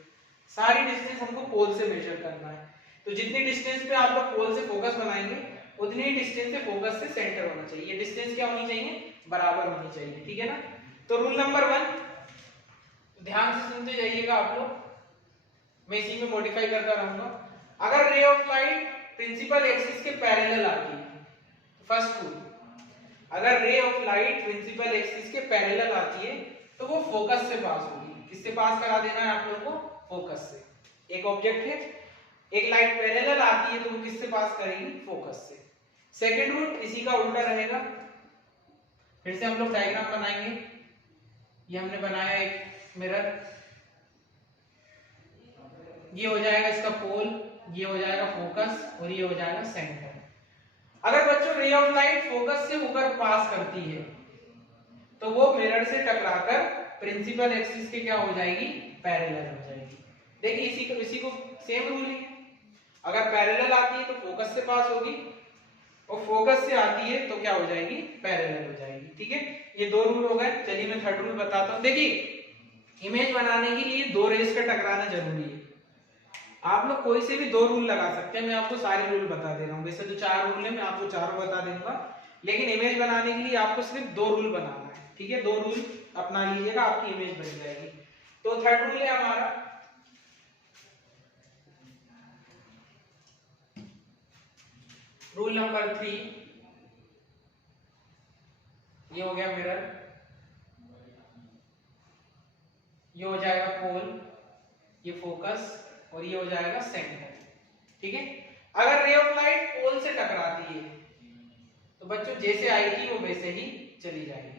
सारी डिस्टेंस हमको पोल से मेजर करना है। तो जितनी डिस्टेंस पे आप लोग पोल से फोकस बनाएंगे, उतनी ही डिस्टेंस से फोकस से सेंटर होना चाहिए। ये डिस्टेंस क्या होनी चाहिए, बराबर होनी चाहिए, ठीक है ना। तो रूल नंबर 1, ध्यान से सुनते जाइएगा आप लोग, मैं इसी में मॉडिफाई करता रहूंगा। अगर ray of light principal axis के पैरेलल आती है, फर्स्ट रूल, अगर ray of light principal axis के पैरेलल आती है तो वो फोकस से पास होगी। किससे पास करा देना है आप लोगों को, फोकस से। एक ऑब्जेक्ट है, एक लाइट पैरेलल आती है तो वो किससे पास करेगी, फोकस से। सेकंड रूल इसी का उल्टा रहेगा। फिर से हम लोग डायग्राम बनाएंगे। ये हमने बनाया एक मिरर, ये हो जाएगा इसका पोल, ये हो जाएगा फोकस, और ये हो जाएगा सेंटर। अगर बच्चों रे ऑफ लाइट फोकस से होकर पास करती है तो वो मिरर से टकराकर प्रिंसिपल एक्सिस के क्या हो जाएगी, पैरेलल हो जाएगी। देखिए इसी को सेम रूल है। अगर पैरेलल आती है तो फोकस से पास होगी, और फोकस से आती है तो क्या हो जाएगी, पैरेलल हो जाएगी, ठीक है। ये दो रूल हो गए। चलिए मैं थर्ड रूल बताता हूं। देखिए इमेज बनाने के लिए दो रेस का टकराना जरूरी है। आप लोग कोई से भी दो रूल लगा सकते हैं, मैं आपको सारे रूल बता दे रहा हूँ। वैसे तो 4 रूल है, मैं आपको चारों बता दूंगा, लेकिन इमेज बनाने के लिए आपको सिर्फ 2 रूल बनाना है, ठीक है। 2 रूल अपना लीजिएगा, आपकी इमेज बन जाएगी। तो थर्ड रूल है हमारा, रूल नंबर 3, ये हो गया मिरर, ये हो जाएगा पोल, ये फोकस, और ये हो जाएगा सेंटर, ठीक है। अगर रे ऑफ लाइट पोल से टकराती है तो बच्चों जैसे आई थी वो वैसे ही चली जाएगी,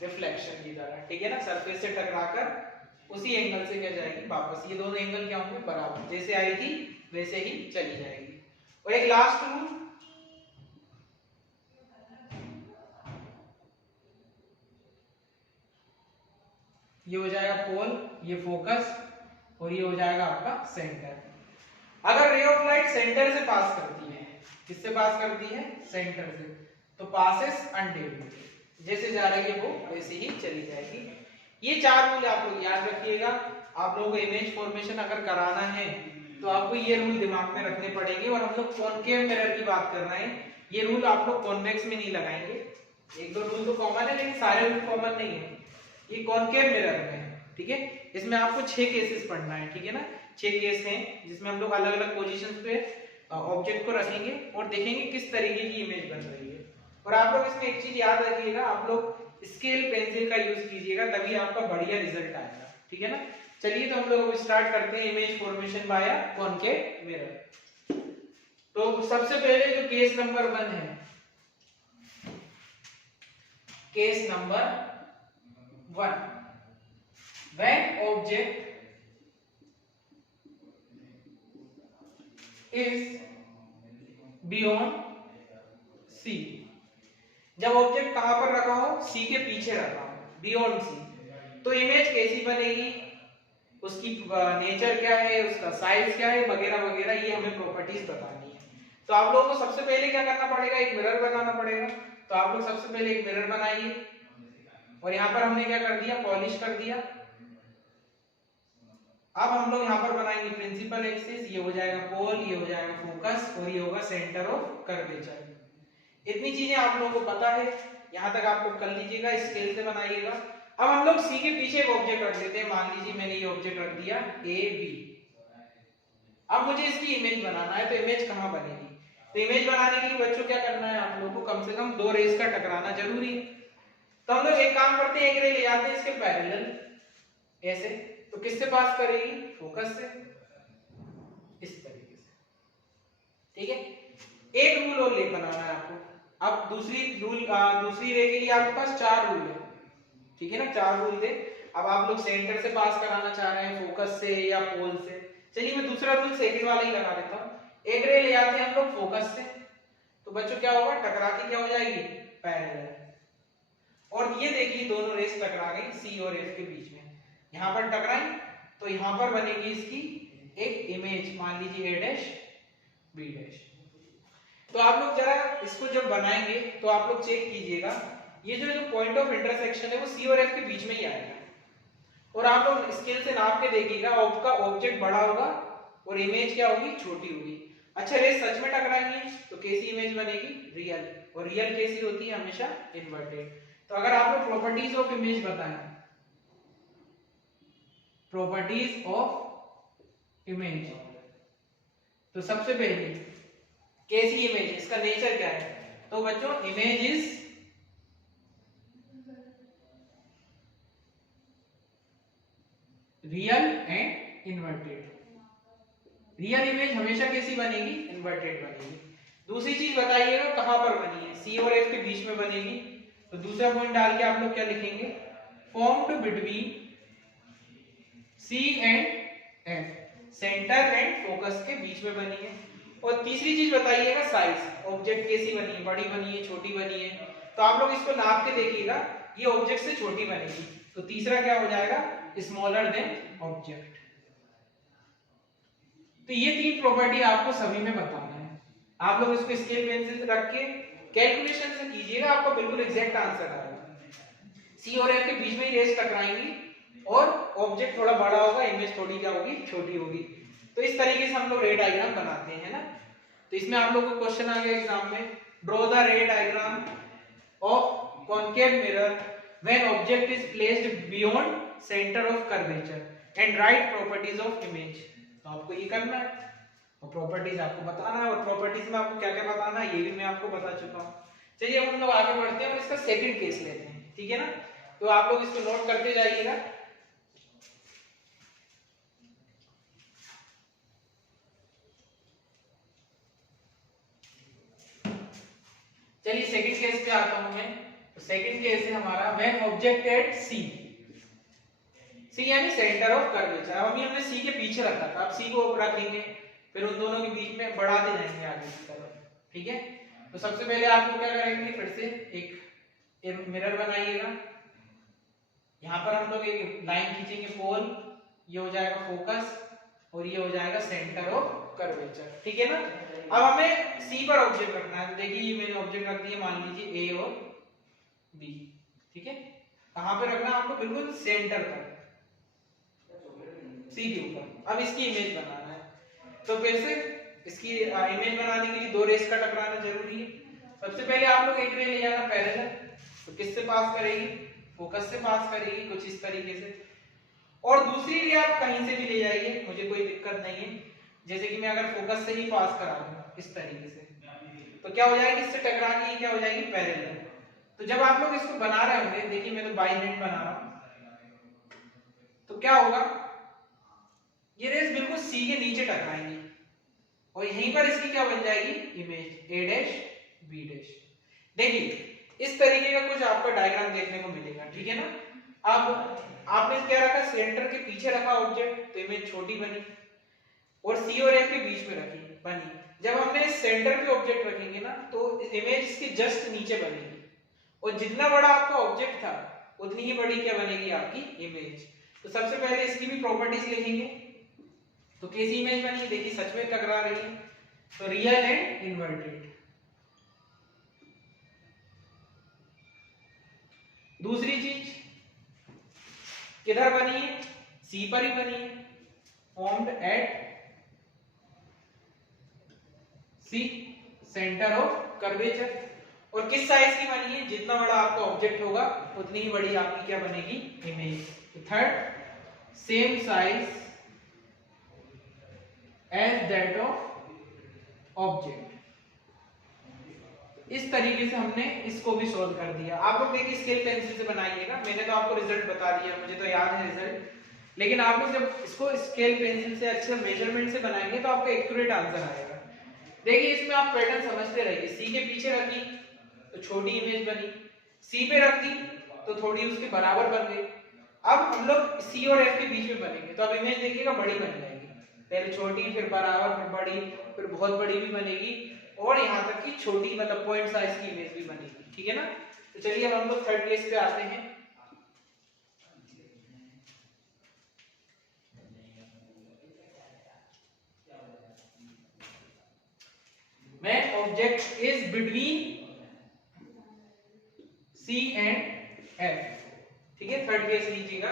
रिफ्लेक्शन की तरह, ठीक है ना। सरफेस से टकराकर उसी एंगल से क्या जाएगी वापस। ये दोनों एंगल क्या होंगे, बराबर, जैसे आई थी वैसे ही चली जाएगी। और एक लास्ट रूल, ये हो जाएगा पोल, ये फोकस, और ये हो जाएगा आपका सेंटर। अगर रे ऑफ लाइट सेंटर से पास करती है, किससे पास करती है? सेंटर से, तो पासेस अनडेविएटेड, जैसे जा रही है वो वैसे ही चली जाएगी। ये 4 रूल आप लोग याद रखिएगा। आप लोगों को इमेज फॉर्मेशन अगर कराना है तो आपको ये रूल दिमाग में रखने पड़ेंगे। और हम लोग कॉनकेव मिरर की बात कर रहे हैं, ये रूल आप लोग कॉन्वेक्स में नहीं लगाएंगे। एक दो रूल तो कॉमन है लेकिन सारे रूल कॉमन नहीं है, ये कॉनकेव मिरर में है, ठीक है। इसमें आपको 6 केसेस पढ़ना है, ठीक है ना। 6 केस हैं जिसमें हम लोग अलग अलग पोजीशंस पे ऑब्जेक्ट को रखेंगे और देखेंगे किस तरीके की इमेज बन रही है। और आप लोग इसमें एक चीज याद रखिएगा, आप लोग स्केल पेंसिल का यूज कीजिएगा, तभी आपका बढ़िया रिजल्ट आएगा, ठीक है ना। चलिए तो हम लोग स्टार्ट करते हैं image formation by concave mirror. तो सबसे पहले जो केस नंबर 1 है, case number 1, when object is beyond C, जब ऑब्जेक्ट कहां पर रखा हो? C के पीछे रखा हो, बियॉन्ड C, तो इमेज कैसी बनेगी, उसकी नेचर क्या है, उसका साइज क्या है, वगैरह वगैरह, ये हमें प्रॉपर्टीज बतानी है। तो आप लोगों को सबसे पहले क्या करना पड़ेगा? एक मिरर बनाना पड़ेगा। तो आप लोग सबसे पहले एक मिरर बनाइए और यहाँ पर हमने क्या कर दिया? पॉलिश कर दिया। अब हम लोग यहाँ पर बनाएंगे प्रिंसिपल एक्सिस, ये हो जाएगा पोल, ये हो जाएगा फोकस और ये होगा सेंटर ऑफ कर्वेचर। इतनी चीजें आप लोगों को पता है, यहाँ तक आपको कर लीजिएगा, स्केल से बनाइएगा। अब हम लोग सी के पीछे एक ऑब्जेक्ट रख देते हैं, मान लीजिए मैंने ये ऑब्जेक्ट रख दिया ए बी। अब मुझे इसकी इमेज बनाना है, तो इमेज कहाँ बनेगी? तो इमेज बनाने के लिए बच्चों क्या करना है, आप लोगों को कम से कम 2 रेस का टकराना जरूरी है। तो हम लोग एक काम करते हैं, एक रे ले आते हैं इसके पैरेलल ऐसे, तो किससे पास करेगी? फोकस से, इस तरीके से, ठीक है। एक रूल और ले बनाना है आपको। अब दूसरी रे के लिए आपके पास 4 रूल है, ठीक है ना, 4 रूल थे। अब आप लोग सेंटर से पास कराना चाह रहे हैं, फोकस से या पोल से। चलिए मैं दूसरा रूल सेकंड वाला ही लगा देता हूँ। एक रे ले आते हैं हम लोग फोकस से, तो बच्चों क्या होगा? टकरा के क्या हो जाएगी? पैरेलल। और ये देखिए दोनों रेस टकरा गई सी और एफ के बीच में, यहाँ पर टकराई तो यहाँ पर बनेगी इसकी एक इमेज, मान लीजिए ए डैश बी डैश। तो आप लोग जरा इसको जब बनाएंगे तो आप लोग चेक कीजिएगा, ये जो पॉइंट ऑफ इंटरसेक्शन है वो सी और एफ के बीच में ही आएगा। और आप लोग स्केल से नाप के देखिएगा, आपका ऑब्जेक्ट बड़ा होगा और इमेज क्या होगी? छोटी होगी। अच्छा, रेस सच में टकराएंगी तो कैसी इमेज बनेगी? रियल। और रियल कैसी होती है? हमेशा इन्वर्टेड। तो अगर आप लोग प्रॉपर्टीज ऑफ इमेज बताएं, प्रॉपर्टीज ऑफ इमेज, तो सबसे पहले कैसी इमेज, इसका नेचर क्या है? तो बच्चों image is real and inverted. Real image हमेशा कैसी बनेगी? इन्वर्टेड बनेगी। दूसरी चीज बताइएगा कहां पर बनी है? सी और एफ के बीच में बनेगी। तो दूसरा पॉइंट डाल के आप लोग क्या लिखेंगे? Formed between C and F, centre and focus के बीच में बनी है। और तीसरी चीज बताइएगा साइज, ऑब्जेक्ट कैसी बनी है? बड़ी बनी है, छोटी बनी है? तो आप लोग इसको नाप के देखिएगा, ये ऑब्जेक्ट से छोटी बनेगी, तो तीसरा क्या हो जाएगा? Smaller than object. तो ये 3 प्रॉपर्टी आपको सभी में बताना है। आप लोग इसको स्केल पेंसिल रख के कैलकुलेशन से कीजिएगा, आपको बिल्कुल एग्जैक्ट आंसर आएगा। सी और एफ के बीच में ही रेस टकराएंगी और ऑब्जेक्ट थोड़ा बड़ा होगा, इमेज थोड़ी क्या होगी? छोटी होगी। तो इस तरीके से हम लोग रे डायग्राम बनाते हैं, है ना। तो इसमें आप लोगों को क्वेश्चन आ गया एग्जाम में, ड्रॉ द रे diagram of concave mirror when object is placed beyond centre of curvature and right properties of image. तो आपको ये करना है और प्रॉपर्टीज आपको बताना है, और प्रॉपर्टीज में आपको क्या क्या बताना है ये भी मैं आपको बता चुका हूँ। चलिए अब हम लोग आगे बढ़ते हैं और इसका सेकंड केस लेते हैं, ठीक है ना। तो आप लोग इसको नोट करते जाइएगा। चलिए सेकंड केस पे आता हूं मैं। तो सेकंड केस है हमारा व्हेन ऑब्जेक्ट एट सी, सी यानी सेंटर ऑफ कर्वेचर। अब अभी हमने सी के पीछे रखा था, अब सी को रखेंगे, फिर उन दोनों के बीच में बढ़ाते जाएंगे आगे की तरफ, ठीक है। तो सबसे पहले आप लोग क्या करेंगे, फिर से एक मिरर बनाइएगा। यहाँ पर हम लोग एक लाइन खींचेंगे पोल, ये हो जाएगा फोकस और ये हो जाएगा सेंटर ऑफ कर्वेचर, ठीक है ना। अब हमें सी पर ऑब्जेक्ट रखना है, तो देखिए ये मैंने ऑब्जेक्ट रख दिया, मान लीजिए ए और बी, ठीक है। कहां पे रखना है आपको, बिल्कुल सेंटर पर, सी के ऊपर। अब इसकी इमेज बनाना है, तो कैसे, इसकी इमेज बनाने के लिए दो रेस का टकराना जरूरी है। सबसे पहले आप लोग एक रे ले जाना पैरेलल, तो किससे पास करेगी, फोकस से पास करेगी, कुछ इस तरीके से। और दूसरी रे आप कहीं से भी ले जाइए, मुझे कोई दिक्कत नहीं है। जैसे कि मैं अगर फोकस से ही पास करा दूं इस तरीके से, तो क्या हो जाएगी, इससे टकरा के क्या हो जाएगी, पैरेलल। तो जब आप लोग इसको बना रहे होंगे, देखिए मैं तो बाई हैंड बना रहा हूं, तो क्या होगा, ये रेस बिल्कुल सी के नीचे टकराएंगी और यहीं पर इसकी क्या बन जाएगी, image A dash B dash. देखिए इस तरीके का कुछ आपको डायग्राम देखने को मिलेगा, ठीक है ना। अब आपने क्या रखा, सेंटर के पीछे रखा ऑब्जेक्ट, तो इमेज छोटी बनी, और सी और एफ के बीच में रखी बनी। जब हमने सेंटर पे ऑब्जेक्ट रखेंगे ना, तो इमेज इसके जस्ट नीचे बनेगी, और जितना बड़ा आपका ऑब्जेक्ट था उतनी ही बड़ी क्या बनेगी आपकी इमेज। तो सबसे पहले इसकी भी प्रॉपर्टीज लिखेंगे, तो कैसी इमेज बनी, देखिए सच में टकरा रही है, तो रियल एंड इन्वर्टेड। दूसरी चीज किधर बनी है, सी पर ही बनी है, formed at C centre of curvature. और किस साइज की बनी है, जितना बड़ा आपका ऑब्जेक्ट होगा उतनी ही बड़ी आपकी क्या बनेगी, इमेज। तो third, same size as that of object. इस तरीके से हमने इसको भी सॉल्व कर दिया। आप लोग देखिए स्केल पेंसिल से बनाइएगा, मैंने तो आपको रिजल्ट बता दिया, मुझे तो याद है रिजल्ट, लेकिन आप लोग जब इसको स्केल पेंसिल से अच्छे मेजरमेंट से बनाएंगे तो आपका एक्यूरेट आंसर आएगा। देखिए इसमें आप पैटर्न समझते रहिए, सी के पीछे रखी तो छोटी इमेज बनी, सी पे रख दी तो थोड़ी उसके बराबर बन गई। अब हम लोग सी और एफ के बीच में बनेंगे, तो अब इमेज देखिएगा बड़ी बन जाएगी, पहले छोटी फिर बराबर फिर बड़ी फिर बहुत बड़ी भी बनेगी, और यहाँ तक कि छोटी मतलब पॉइंट साइज की इमेज भी बनेगी, ठीक है ना। तो चलिए अब हम लोग थर्ड केस पे आते हैं। When object is between C and F, ठीक है, थर्ड केस लीजिएगा।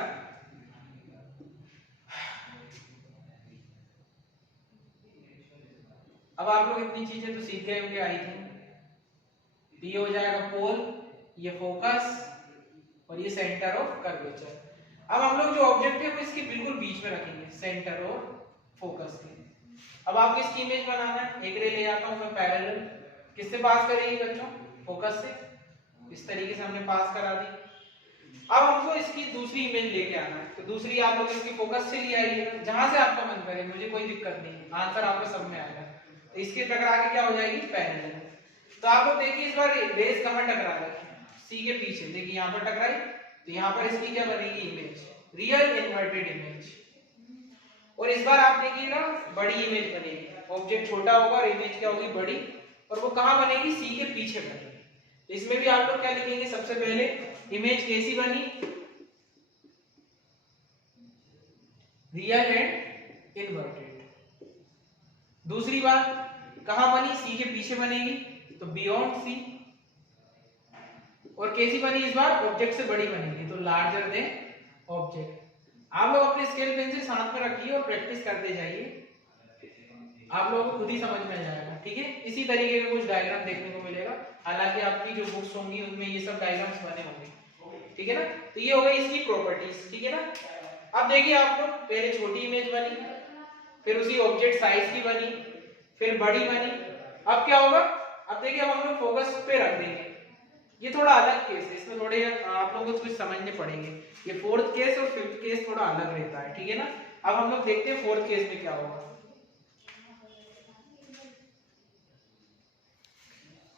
अब आप लोग इतनी चीजें तो सीख गए होंगे, आई थिंक। ये हो जाएगा पोल, ये फोकस, और ये सेंटर ऑफ कर्वेचर। अब हम लोग जो ऑब्जेक्ट है वो इसके बिल्कुल बीच में रखेंगे, सेंटर और फोकस के। अब आपको इसकी इमेज बनाना है, एक रे ले जाता हूं मैं पैरेलल, किससे पास करेंगे बच्चों, फोकस से। इस तरीके से हमने पास करा दी। अब हमको इसकी दूसरी इमेज लेके आना है, तो दूसरी आप लोग इसकी फोकस से ले आइएगा, जहां से आपका मन करे, मुझे कोई दिक्कत नहीं, आंसर आपको सब में आएगा। तो इसके टकरा के क्या हो जाएगी, पैरेलल। तो आप लोग देखिए इस बार बेस कहां टकरा रहा है, सी के पीछे, देखिए यहां पर टकराई, तो यहां पर इसकी क्या बनेगी, इमेज, रियल इन्वर्टेड इमेज। और इस बार आप देखिएगा बड़ी इमेज बनेगी, ऑब्जेक्ट छोटा होगा और इमेज क्या होगी, बड़ी, और वो कहां बनेगी, सी के पीछे बनेगी। तो इसमें भी आप लोग क्या लिखेंगे, सबसे पहले इमेज कैसी बनी, रियल एंड इन्वर्टेड। दूसरी बात कहां बनी, सी के पीछे बनेगी, तो बियॉन्ड सी। और कैसी बनी इस बार, ऑब्जेक्ट से बड़ी बनेगी, तो लार्जर देन ऑब्जेक्ट। आप लोग अपने स्केल पेंसिल साथ में रखिए और प्रैक्टिस करते जाइए, आप लोगों को खुद ही समझ में आ जाएगा, ठीक है। इसी तरीके का कुछ डायग्राम देखने को मिलेगा, हालांकि आपकी जो बुक्स होंगी उनमें ये सब डायग्राम्स बने होंगे, ठीक है ना। तो ये हो गई इसकी प्रॉपर्टीज, ठीक है ना। अब देखिए आप लोग, पहले छोटी इमेज बनी, फिर उसी ऑब्जेक्ट साइज की बनी, फिर बड़ी बनी। अब क्या होगा, अब देखिए अब हम लोग फोकस पे रख देंगे। ये थोड़ा अलग केस है, इसमें थोड़े आप लोगों को कुछ समझने पड़ेंगे। ये फोर्थ केस और फिफ्थ केस थोड़ा अलग रहता है, ठीक है ना। अब हम लोग देखते हैं फोर्थ केस में क्या होगा।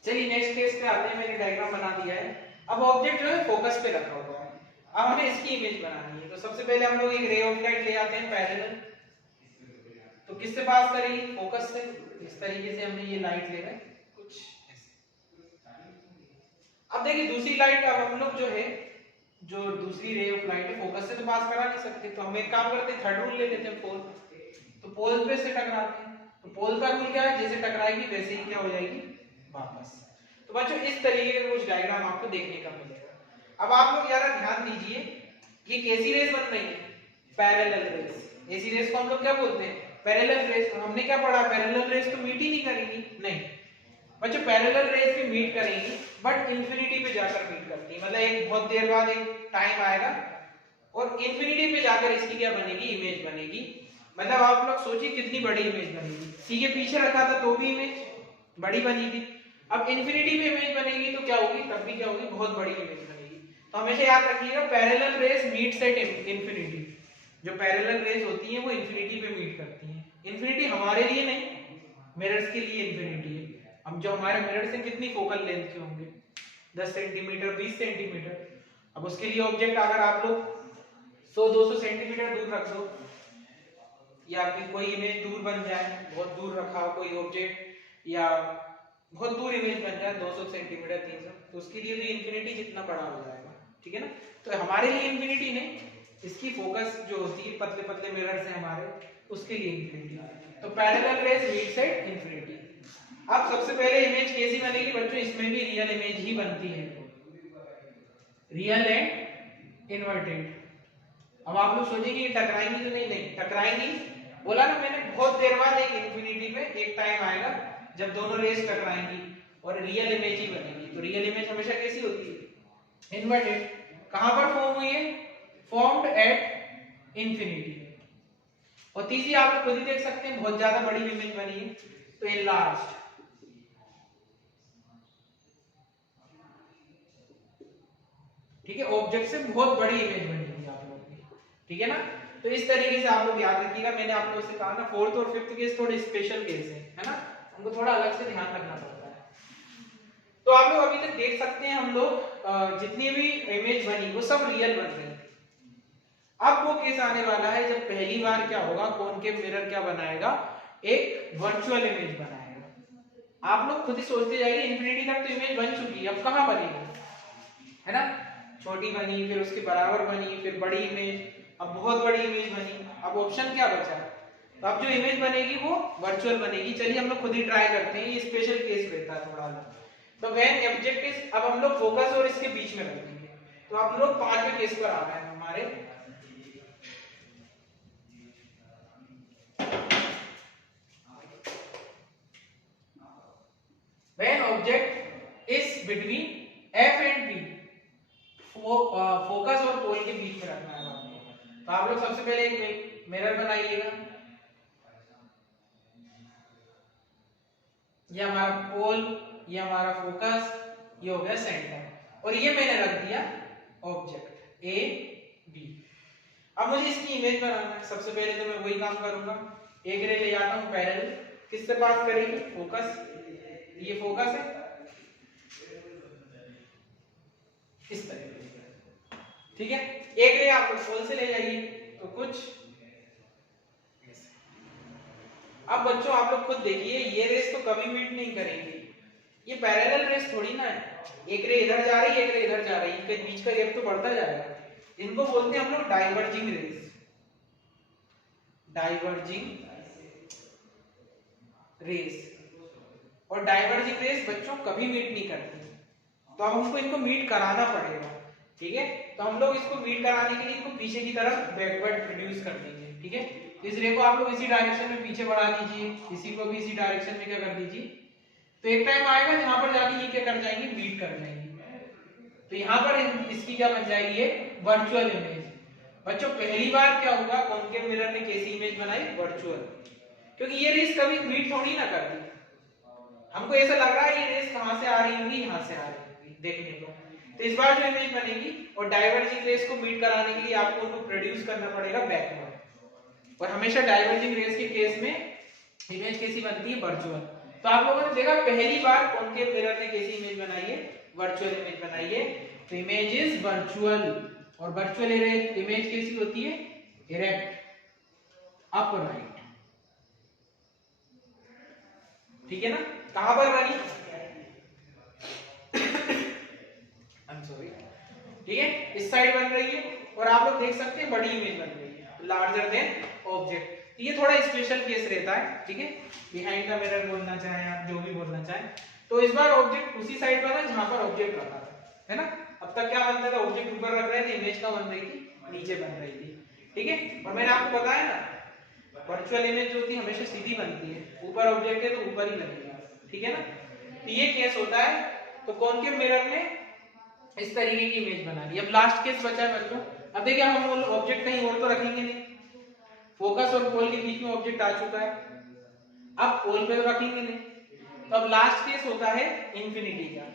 चलिए नेक्स्ट केस पे आते हैं, मैंने डायग्राम बना दिया है। अब ऑब्जेक्ट जो है फोकस पे रखा हुआ है, अब हमें इसकी इमेज बनानी है। तो सबसे पहले हम लोग एक रे ऑफ लाइट ले आते हैं पैरेलल, तो किससे पास करेंगे, फोकस से। इस तरीके से हमने ये लाइट ले रहे हैं कुछ ऐसे। अब देखिए दूसरी लाइट अब हम लोग जो है जो दूसरी रे ऑफ लाइट है फोकस से तो पास करा नहीं सकते, तो हम एक काम करते हैं, थर्ड रूल ले लेते हैं, पोल। तो पोल पे से टकराते हैं, तो पोल का रूल क्या है, जैसे टकराएगी वैसे ही क्या हो जाएगी, वापस। तो बच्चों इस तरीके का कुछ डायग्राम आपको देखने का मिलेगा। अब आप लोग जरा ध्यान दीजिए, ये कैसी रेस बन रही है, पैरेलल रेस। ऐसी रेस को हम लोग क्या बोलते हैं, पैरेलल रेस। हमने क्या पढ़ा, पैरेलल रेस तो मीट ही नहीं करेंगी, नहीं बच्चों, पैरेलल रेस भी मीट करेंगी बट इंफिनिटी पे जाकर मीट करती है। मतलब एक बहुत देर बाद एक टाइम आएगा और इंफिनिटी पे जाकर इसकी क्या बनेगी, इमेज बनेगी। मतलब आप लोग सोचिए कितनी बड़ी इमेज बनेगी। सी के पीछे रखा था तो भी इमेज बड़ी बनी थी, अब इंफिनिटी पे इमेज बनेगी तो क्या होगी, तब भी क्या होगी, बहुत बड़ी इमेज बनेगी। तो हमेशा याद रखिएगा, parallel rays meets at infinity. जो पैरेलल रेस होती है वो इंफिनिटी पे मीट करती है। इंफिनिटी हमारे लिए नहीं, मिरर्स के लिए इंफिनिटी है। अब जो हमारे मिरर से कितनी फोकल लेंथ के होंगे, 10 सेंटीमीटर 20 सेंटीमीटर। अब उसके लिए ऑब्जेक्ट अगर आप लोग 100-200 सेंटीमीटर दूर रख दो, या फिर कोई इमेज दूर बन जाए, बहुत दूर रखा हो कोई ऑब्जेक्ट, या बहुत दूर इमेज बन जाए 200 सेंटीमीटर 300, तो उसके लिए भी इंफिनिटी जितना बड़ा हो जाएगा, ठीक है ना। तो हमारे लिए इंफिनिटी नहीं, इसकी फोकस जो होती है पतले पतले मिरर से हमारे, उसके लिए इंफिनिटी। तो parallel rays meets at infinity. अब सबसे पहले इमेज कैसी बनेगी बच्चों, इसमें भी रियल इमेज ही बनती है, रियल एंड इन्वर्टेड। अब आप लोग सोचेंगे टकराएंगी तो नहीं, नहीं टकराएंगी, बोला ना मैंने, बहुत देर बाद एक इंफिनिटी पे एक टाइम आएगा जब दोनों रेस टकराएंगी और रियल इमेज ही बनेगी। तो रियल इमेज हमेशा कैसी होती है, इन्वर्टेड। कहां पर फॉर्म हुई है, फॉर्म्ड एट इंफिनिटी। और तीसरी आप लोग खुद ही देख सकते हैं, बहुत ज्यादा बड़ी इमेज बनी है, तो एनलार्ज्ड। ठीक है, ऑब्जेक्ट से बहुत बड़ी इमेज बनेगी आप लोगों की, ठीक है ना। तो इस तरीके से आप लोग याद रखिएगा, मैंने आप लोगों से कहा ना, फोर्थ और फिफ्थ केस थोड़े स्पेशल केस है ना, हमको थोड़ा अलग से ध्यान रखना पड़ता है। तो आप लोग अभी तक देख सकते हैं, हम लोग जितनी भी इमेज बनी वो सब रियल बन रही है। अब वो केस आने वाला है जब पहली बार क्या होगा, कॉनकेव मिरर क्या बनाएगा, एक वर्चुअल इमेज बनाएगा। आप लोग खुद ही सोचते जाइए, इंफिनिटी तक तो इमेज बन चुकी है, अब कहां बनेगी, है ना। छोटी बनी, फिर उसके बराबर बनी, फिर बड़ी इमेज, अब बहुत बड़ी इमेज बनी। अब ऑप्शन क्या बचा, तो अब जो इमेज बनेगी वो वर्चुअल बनेगी। चलिए हम लोग खुद ही ट्राई करते हैं, ये स्पेशल केस रहता है थोड़ा अलग। तो व्हेन ऑब्जेक्ट इज, अब हम लोग फोकस और इसके बीच में रखेंगे। तो आप लोग 5वें केस पर आ रहे हैं हमारे। When object is between F and P, focus और पोल के बीच में रखना है आपको। तो आप लोग सबसे पहले एक मिरर बनाइएगा, ये हमारा पोल, ये हमारा फोकस, ये हो गया सेंटर, और ये मैंने रख दिया ऑब्जेक्ट ए बी। अब मुझे इसकी इमेज बनाना है। सबसे पहले तो मैं वही काम करूंगा, एक रे ले जाता हूं पैरेलल, किससे पास करेगी, फोकस, ये फोकस है इस तरीके से, ठीक है। एक रे आप पोल से ले जाइए तो कुछ। अब बच्चों आप लोग खुद देखिए, ये रेस तो कभी मीट नहीं करेंगे, ये पैरेलल रेस थोड़ी ना है, एक रे इधर जा रही है एक रे इधर जा रही है, इनके बीच का गैप तो बढ़ता जाएगा। इनको बोलते हैं हम लोग डाइवर्जिंग रेस, डाइवर्जिंग रेस। और डाइवर्जिंग रेस बच्चों कभी मीट नहीं करती, तो अब हमको इनको मीट कराना पड़ेगा, ठीक है। तो हम लोग इसको मीट कराने के लिए इनको पीछे की तरफ बैकवर्ड प्रोड्यूस कर देंगे, ठीक है। इस रे को आप लोग इसी डायरेक्शन में पीछे बढ़ा दीजिए, इसी को भी इसी डायरेक्शन में क्या कर दीजिए। तो एक टाइम आएगा जहां पर जाके ये क्या कर जाएंगे, मीट कर जाएंगे। तो यहाँ पर इसकी क्या बन जाएगी, ये वर्चुअल इमेज। बच्चों पहली बार क्या होगा, कॉनकेव मिरर ने कैसी इमेज बनाई, वर्चुअल, क्योंकि ये रेस कभी मीट थोड़ी ना करती। हमको ऐसा लग रहा है ये रेस कहां से आ रही होगी, यहां से आ रही होगी देखने को। तो इस बार जो इमेज बनेगी, और डाइवर्जिंग रेस को मीट कराने के लिए आपको उनको प्रोड्यूस करना पड़ेगा बैकवर्ड। और हमेशा डाइवर्जिंग रेस के केस में इमेज कैसी बनती है, वर्चुअल। तो आप लोगों ने देखा पहली बार कॉनकेव मिरर ने कैसी इमेज बनाई है, वर्चुअल इमेज बनाई है। तो इमेज इज वर्चुअल, और वर्चुअल इमेज कैसी होती है, इरेक्ट, अपराइट, ठीक है ना। कहां पर बनी, आई एम सॉरी, ठीक है, इस साइड बन रही है और आप लोग देख सकते हैं बड़ी इमेज बन रही है, लार्जर देन ऑब्जेक्ट। ये थोड़ा स्पेशल केस रहता है, ठीक है, बिहाइंड द मिरर बोलना चाहे आप, जो भी बोलना चाहे। तो इस बार ऑब्जेक्ट उसी साइड बना जहां पर ऑब्जेक्ट रखा था, है ना। अब तक क्या बनता था, ऑब्जेक्ट ऊपर रख रहे थे, इमेज का बन रही थी नीचे बन रही थी, ठीक है। और मैंने आपको बताया ना, वर्चुअल इमेज जो होती है हमेशा सीधी बनती है, ऊपर ऑब्जेक्ट है तो ऊपर ही लगेगा, ठीक है ना। तो ये केस होता है। तो कॉनकेव मिरर में इस तरीके की इमेज बना ली। अब लास्ट केस बचा है बच्चों। अब देखिए हम ऑब्जेक्ट कहीं और तो रखेंगे नहीं, फोकस और पोल के बीच में ऑब्जेक्ट आ चुका है, अब पोल पे तो रखेंगे नहीं। तो अब लास्ट केस होता है इंफिनिटी का।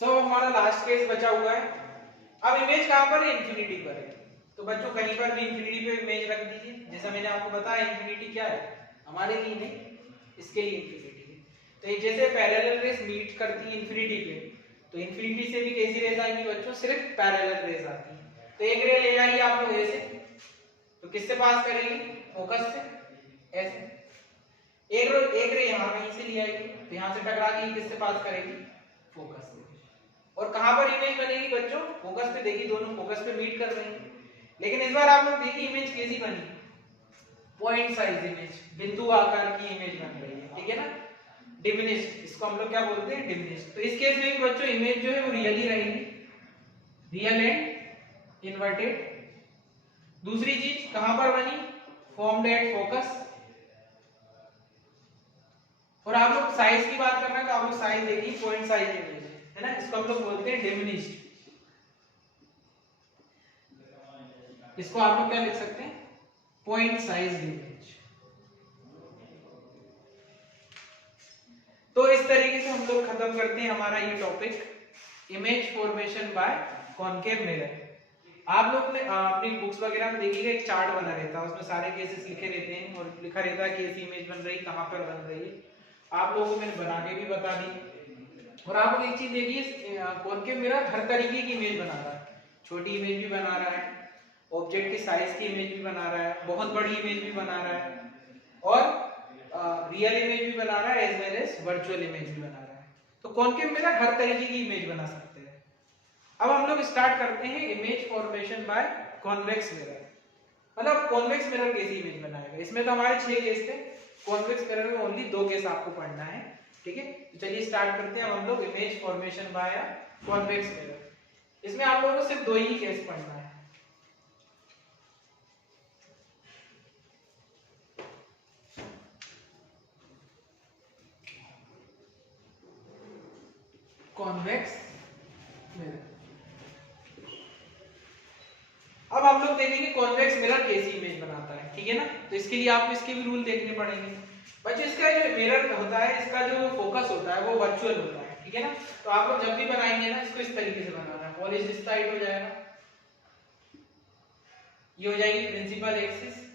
हमारा लास्ट केस बचा हुआ है। अब इमेज कहां पर है, इंफिनिटी पर है। तो बच्चों कहीं पर भी इंफिनिटी पे इमेज रख दीजिए। जैसा मैंने आपको बताया इंफिनिटी क्या है हमारे लिए नहीं, इसके लिए इंफिनिटी है। तो जैसे पैरेलल रेस मीट करती है इंफिनिटी पे, तो इंफिनिटी से भी कैसी रेस आएंगी बच्चों, सिर्फ पैरेलल रेस आती है। तो एक रे ले जाइए आप लोग ऐसे, तो किससे पास करेंगे, फोकस से, ऐसे। एक रे यहाँ कहीं से ले आएगी, तो यहाँ से टकरा के किससे पास करेगी, फोकस से। और कहां पर इमेज बनेगी बच्चों, फोकस पे। देखिए दोनों फोकस पे मीट कर रहे हैं। लेकिन इस बार आप लोग देखिए इमेज कैसी बनी, पॉइंट साइज इमेज, बिंदु आकार की इमेज बन रही है, ठीक है ना, डिमिनिश्ड। इसको हम लोग क्या बोलते हैं, डिमिनिश्ड। तो इस केस में भी बच्चों इमेज जो है वो रियल ही रहेगी, रियल एंड इन्वर्टेड। दूसरी चीज कहां पर बनी, फॉर्म्ड एट फोकस। और आप लोग साइज की बात करना है तो आप लोग साइज देखिए, पॉइंट साइज इमेज है ना, इसको हम लोग बोलते हैं डिमिनिश्ड। इसको आप लोग क्या लिख सकते हैं, पॉइंट साइज इमेज। तो इस तरीके से हम लोग खत्म करते हैं हमारा ये topic, image formation by concave mirror. आप लोग ने अपनी बुक्स वगैरह में देखिएगा एक चार्ट बना रहता है, उसमें सारे केसेस लिखे रहते हैं और लिखा रहता है कि ऐसी इमेज बन रही, कहां पर बन रही है। आप लोगों को मैंने बना के भी बता दी। और आप लोग एक चीज देखिए, कॉनकेव मिरर हर तरीके की इमेज बना रहा है, छोटी इमेज भी बना रहा है, ऑब्जेक्ट की साइज की इमेज भी बना रहा है, बहुत बड़ी इमेज भी बना रहा है, और रियल इमेज भी बना रहा है, as well as virtual image भी बना रहा है। तो कॉनकेव मिरर हर तरीके की इमेज बना सकते हैं। अब हम लोग स्टार्ट करते हैं image formation by convex mirror. मतलब कॉन्वेक्स मिरर कैसी इमेज बनाएगा। इसमें तो हमारे 6 केस थे, कॉन्वेक्स मिरर में ओनली 2 केस आपको पढ़ना है, ठीक है। तो चलिए स्टार्ट करते हैं हम लोग image formation by convex mirror. इसमें आप लोगों को सिर्फ 2 ही केस पढ़ना है। Convex mirror. अब हम लोग देखेंगे कॉन्वेक्स मिरर कैसी इमेज बनाता है, ठीक है ना। तो इसके लिए आपको इसके भी रूल देखने पड़ेंगे। बच्चों इसका जो मिरर होता है, इसका जो फोकस होता है वो वर्चुअल होता है, ठीक है ना। तो आप लोग जब भी बनाएंगे ना, इसको इस तरीके से बनाना है। पॉलिश इस साइड हो जाएगा, ये हो जाएगी प्रिंसिपल एक्सिस।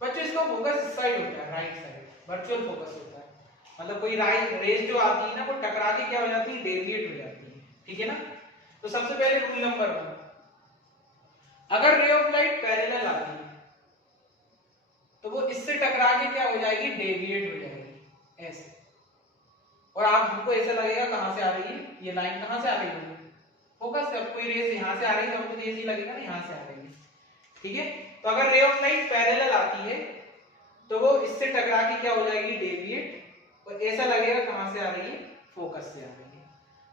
बच्चों इसका फोकस इस साइड होता है, राइट साइड, वर्चुअल फोकस होता है। मतलब कोई रेज जो आती है ना, वो टकरा के क्या हो जाती है, डेविएट हो जाती है, ठीक है ना। तो सबसे पहले रूल नंबर 1, अगर रे ऑफ लाइट पैरेलल आती है तो वो इससे टकरा के क्या हो जाएगी, डेविएट हो जाएगी ऐसे। और आप हमको ऐसा लगेगा कहां से आ रही है, ये लाइन कहां से आ रही है, फोकस से। अब कोई रेस यहां से आ रही है तो हमको तो ऐसे लगेगा ना यहां से आ रही है, ठीक है। तो अगर रे ऑफ लाइट पैरेलल आती है तो वो इससे टकरा के क्या हो जाएगी, डेविएट, और ऐसा लगेगा कहां से आ रही है, फोकस से आ रही है।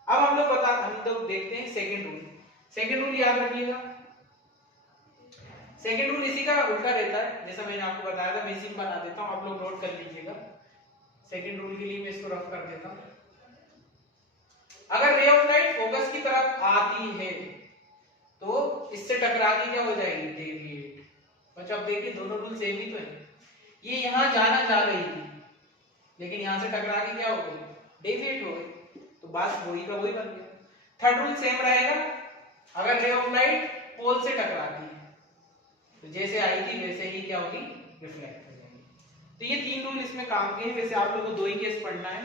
अब हम लोग देखते हैं सेकंड रूल। सेकंड रूल याद रखिएगा, सेकंड रूल इसी का उल्टा रहता है, जैसा मैंने आपको बताया था। मैं इसी में बना देता हूं, आप लोग नोट कर लीजिएगा। सेकंड रूल के लिए मैं इसको रफ कर देता हूं। अगर रे ऑफ लाइट फोकस की तरफ आती है तो इससे टकरा के क्या हो जाएगी, डेविएट। बच्चों अब देखिए दोनों रूल सेम ही तो है। ये यहां जाना जा रही थी लेकिन यहां से टकरा के क्या हो गई, डेविएट हो गई, तो बात वही का वही बन गया। थर्ड रूल सेम रहेगा, अगर रे ऑफ लाइट पोल से टकराती है तो जैसे आई थी वैसे ही क्या होगी, रिफ्लेक्ट हो जाएगी। तो ये 3 रूल इसमें काम के हैं। वैसे आप लोगों को 2 ही केस पढ़ना है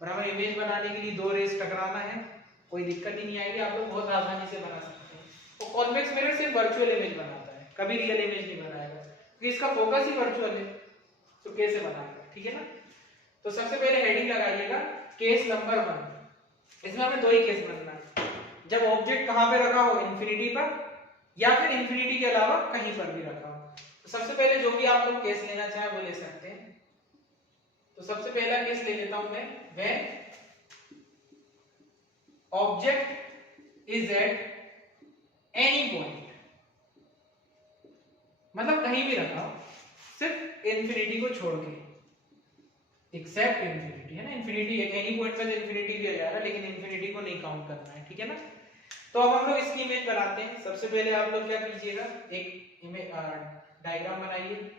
और हमें इमेज बनाने के लिए 2 रेस टकराना है, कोई दिक्कत ही नहीं आएगी, आप लोग बहुत आसानी से बना सकते हैं। तो कॉन्वेक्स मिरर सिर्फ वर्चुअल इमेज बनाता है, कभी रियल इमेज नहीं बनाएगा क्योंकि इसका फोकस ही वर्चुअल है। तो कैसे बनाएगा, ठीक है ना। तो सबसे पहले हेडिंग लगाइएगा केस नंबर 1। इसमें हमें दो ही केस बनना है, जब ऑब्जेक्ट कहां पे रखा हो, इंफिनिटी पर, या फिर इंफिनिटी के अलावा कहीं पर भी रखा हो। तो सबसे पहले जो भी आप लोग केस लेना चाहे वो ले सकते हैं। तो सबसे पहला केस ले लेता हूं मैं, when object is at any point, मतलब कहीं भी रखा हो, सिर्फ इंफिनिटी को छोड़ के, एक्सेप्ट इंफिनिटी, है ना। इंफिनिटी एनी पॉइंट पर इंफिनिटी भी आ जाएगा, लेकिन इंफिनिटी को नहीं काउंट करना है, ठीक है ना। तो अब हम लोग इसकी इमेज बनाते हैं। सबसे पहले आप लोग क्या कीजिएगा, एक इमेज डायग्राम बनाइए।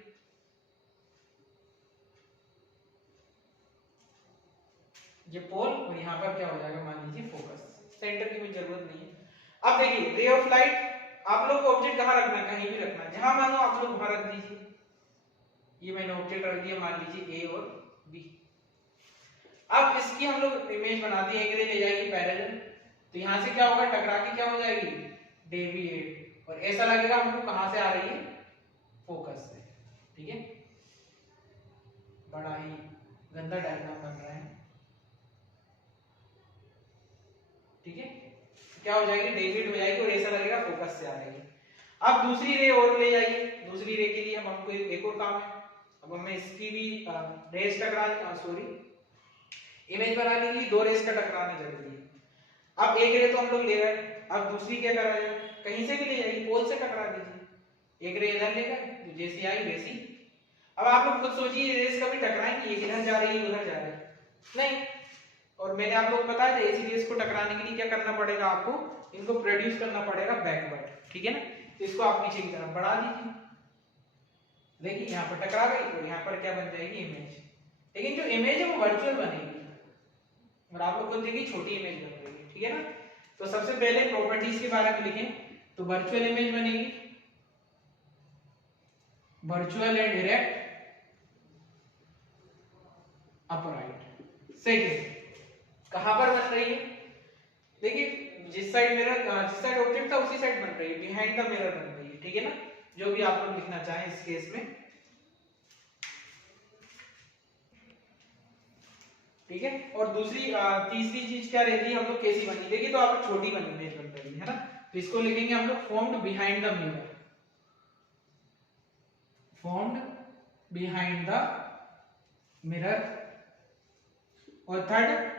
ये पोल और यहाँ पर क्या हो जाएगा, मान लीजिए फोकस। सेंटर की कोई जरूरत नहीं है। अब देखिए रे ऑफ लाइट, आप लोग को ऑब्जेक्ट कहाँ रखना है, कहीं भी रखना है, जहां मानो आप लोग वहां रख दीजिए। ये मैंने ऑब्जेक्ट रख दिया, मान लीजिए ए और बी। अब इसकी हम लोग इमेज बनाते हैं, एक रे ले जाएगी पैरेलल, तो यहां से क्या होगा, टकरा के क्या हो जाएगी, डेविएट, और ऐसा लगेगा हमको कहां से आ रही है, फोकस से, ठीक है। बड़ा ही गंदा डायग्राम बन रहा है, ठीक है। क्या हो जाएगी, डेविएट हो जाएगी और ऐसा लगेगा फोकस से आ रही है। अब दूसरी रे और ले जाइए, दूसरी रे के लिए हमको एक और काम है। अब हमें इसकी भी रेस टकरानी, सॉरी इमेज बनाने के लिए दो रेस का टकराना जरूरी है। अब एक रे तो हम लोग ले गए, अब दूसरी क्या कर रहे हैं, कहीं से भी ले जाइए, पोल से टकरा दीजिए। एक रे इधर ले गए, तो जैसी आई वैसी। अब आप लोग खुद सोचिए, ये रेस कभी टकराएंगी, एक इधर जा रही है उधर जा रही है, नहीं। और मैंने आप लोग को बताया था, ऐसी रेस को टकराने के लिए क्या करना पड़ेगा, आपको इनको प्रोड्यूस करना पड़ेगा बैकवर्ड, ठीक है ना। तो इसको आप पीछे की तरफ बढ़ा दीजिए, देखिए यहाँ पर टकरा गई, और यहाँ पर क्या बन जाएगी, इमेज। लेकिन जो इमेज है वो वर्चुअल बनेगी, और आप लोग खुद देखिए छोटी इमेज बन रही है, ठीक है ना। तो सबसे पहले प्रॉपर्टीज के बारे में लिखें, तो वर्चुअल इमेज बनेगी, virtual and direct upright. Second, कहां पर बन रही है, देखिए जिस साइड मिरर, जिस साइड ऑब्जेक्ट था उसी साइड बन रही है, बिहाइंड द मिरर बन रही है, ठीक है ना। जो भी आप लोग लिखना चाहें इस केस में, ठीक है। और दूसरी तीसरी चीज क्या रहती है, हम लोग कैसी बनी, देखिए तो आप छोटी बनी इमेज बन रही है ना। तो इसको लिखेंगे हम लोग formed behind the mirror, formed behind the mirror. और थर्ड,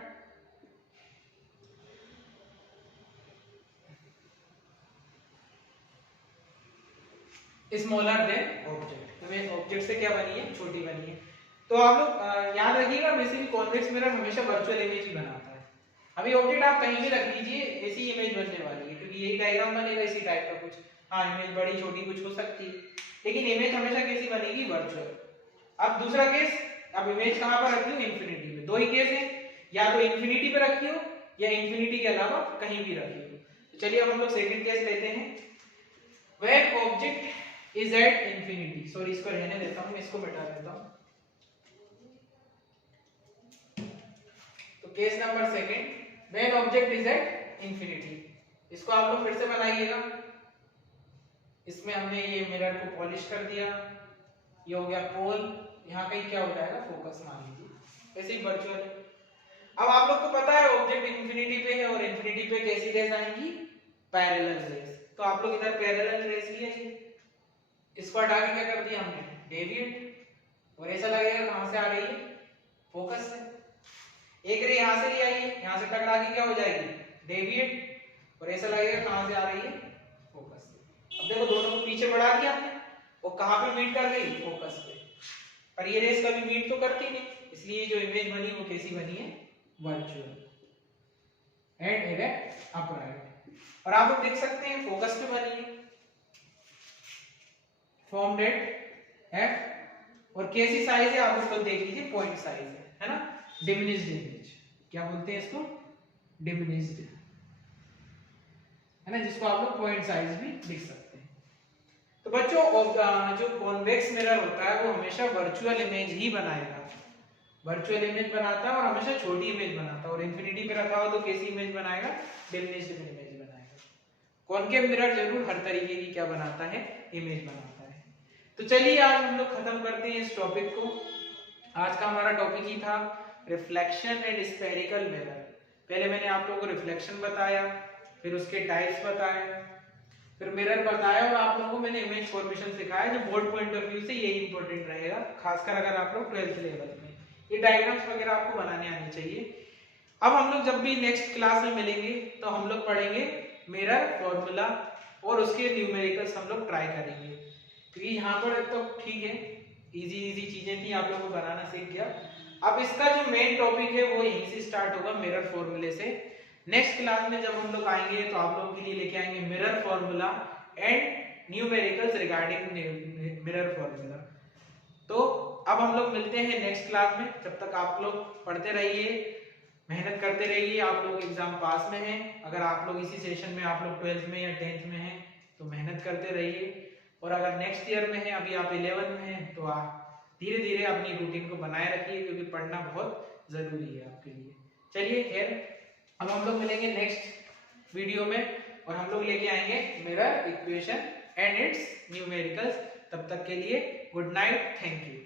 स्मॉलर देन ऑब्जेक्ट, तो ऑब्जेक्ट से क्या बनी है, छोटी बनी है। तो आप लोग याद रखिएगा, बेसिकली कॉन्वेक्स मिरर हमेशा वर्चुअल इमेज ही बनाता है। अभी ऑब्जेक्ट आप कहीं भी रख लीजिए, ऐसी इमेज बनने वाली है, क्योंकि यही डायग्राम बनेगा इसी टाइप का कुछ। हाँ, इमेज बड़ी छोटी कुछ हो सकती है, लेकिन इमेज हमेशा कैसी बनेगी, वर्चुअल। अब दूसरा केस, अब इमेज कहां पर रखी हो, इंफिनिटी पे। दो ही केस है, या तो इंफिनिटी पे रखी हो या इंफिनिटी के अलावा कहीं भी रखी हो। तो चलिए अब हम लोग सेकंड केस लेते हैं, when object is at infinity. Sorry, इसको रहने देता हूं, इसको मिटा देता हूं। तो case number second, when object is at infinity. इसको आप लोग फिर से बनाइएगा। इसमें हमने ये मिरर को पॉलिश कर दिया, ये हो गया पोल, यहाँ कहीं क्या हो जाएगा, फोकस मान लीजिए, ऐसे ही वर्चुअल है। अब आप लोग को पता है ऑब्जेक्ट इंफिनिटी पे है, और इंफिनिटी पे कैसी रेस आएंगी, पैरेलल रेस। तो आप लोग इधर पैरेलल रेस लिए, इसको हटा के क्या कर दिया हमने, डेविएट, और ऐसा लगेगा कहां से आ रही है, फोकस से। एक रे यहां से ले आइए, यहां से टकरा के क्या हो जाएगी, डेविएट, और ऐसा लगेगा कहां से आ रही है, फोकस से। अब देखो दोनों को पीछे बढ़ा दिया हमने, वो कहां पे मीट कर गई, फोकस पे। पर ये रेस कभी मीट तो करती नहीं, इसलिए जो इमेज बनी वो कैसी बनी है, वर्चुअल एंड डायरेक्ट अपराइट। और आप लोग देख सकते हैं फोकस पे बनी है, फॉर्म्ड एट एफ, और कैसी साइज है आप लोग देख लीजिए, पॉइंट साइज है ना, डिमिनिश्ड इमेज, क्या बोलते हैं इसको, डिमिनिश्ड, है ना, जिसको आप लोग पॉइंट साइज भी लिख सकते हैं। तो बच्चों जो कॉन्वेक्स मिरर होता है वो हमेशा वर्चुअल इमेज ही बनाएगा, वर्चुअल इमेज बनाता है, और हमेशा छोटी इमेज बनाता है। और इंफिनिटी पे रखा हो तो कैसी इमेज बनाएगा, डिमिनिश्ड इमेज बनाएगा। कॉनकेव मिरर जरूर हर तरीके की क्या बनाता है, इमेज बनाता है। तो चलिए आज हम लोग खत्म करते हैं इस टॉपिक को। आज का हमारा टॉपिक ही था रिफ्लेक्शन एंड स्फेरिकल मिरर। पहले मैंने आप लोगों को रिफ्लेक्शन बताया, फिर उसके टाइप्स बताए, फिर मिरर बताया और आप लोगों को मैंने इमेज फॉर्मेशन सिखाया, जो बोर्ड पॉइंट ऑफ व्यू से यही इंपॉर्टेंट रहेगा, खासकर अगर आप लोग 12th लेवल में। ये डायग्राम्स वगैरह आपको बनाने आने चाहिए। अब हम लोग जब भी नेक्स्ट क्लास में मिलेंगे तो हम लोग पढ़ेंगे मिरर फॉर्मूला और उसके न्यूमेरिकल्स हम लोग ट्राई करेंगे, क्योंकि यहाँ पर तो ठीक है, इजी चीजें थी, आप लोगों को बनाना सीख गया। अब इसका जो मेन टॉपिक है वो यहीं से स्टार्ट होगा, मिरर फॉर्मूले से। नेक्स्ट क्लास में जब हम लोग आएंगे तो आप लोगों के लिए लेके आएंगे mirror formula and numericals regarding mirror formula. तो अब हम लोग मिलते हैं नेक्स्ट क्लास में, जब तक आप लोग पढ़ते रहिए, मेहनत करते रहिए। आप लोग एग्जाम पास में हैं, अगर आप लोग इसी सेशन में आप लोग 12th में या 10th में हैं तो मेहनत करते रहिए, और अगर नेक्स्ट ईयर में है, अभी आप 11 में हैं, तो आप धीरे धीरे अपनी रूटीन को बनाए रखिए, क्योंकि पढ़ना बहुत जरूरी है आपके लिए। चलिए खैर, अब हम लोग मिलेंगे नेक्स्ट वीडियो में और हम लोग लेके आएंगे mirror equation and it's numericals. तब तक के लिए गुड नाइट, थैंक यू।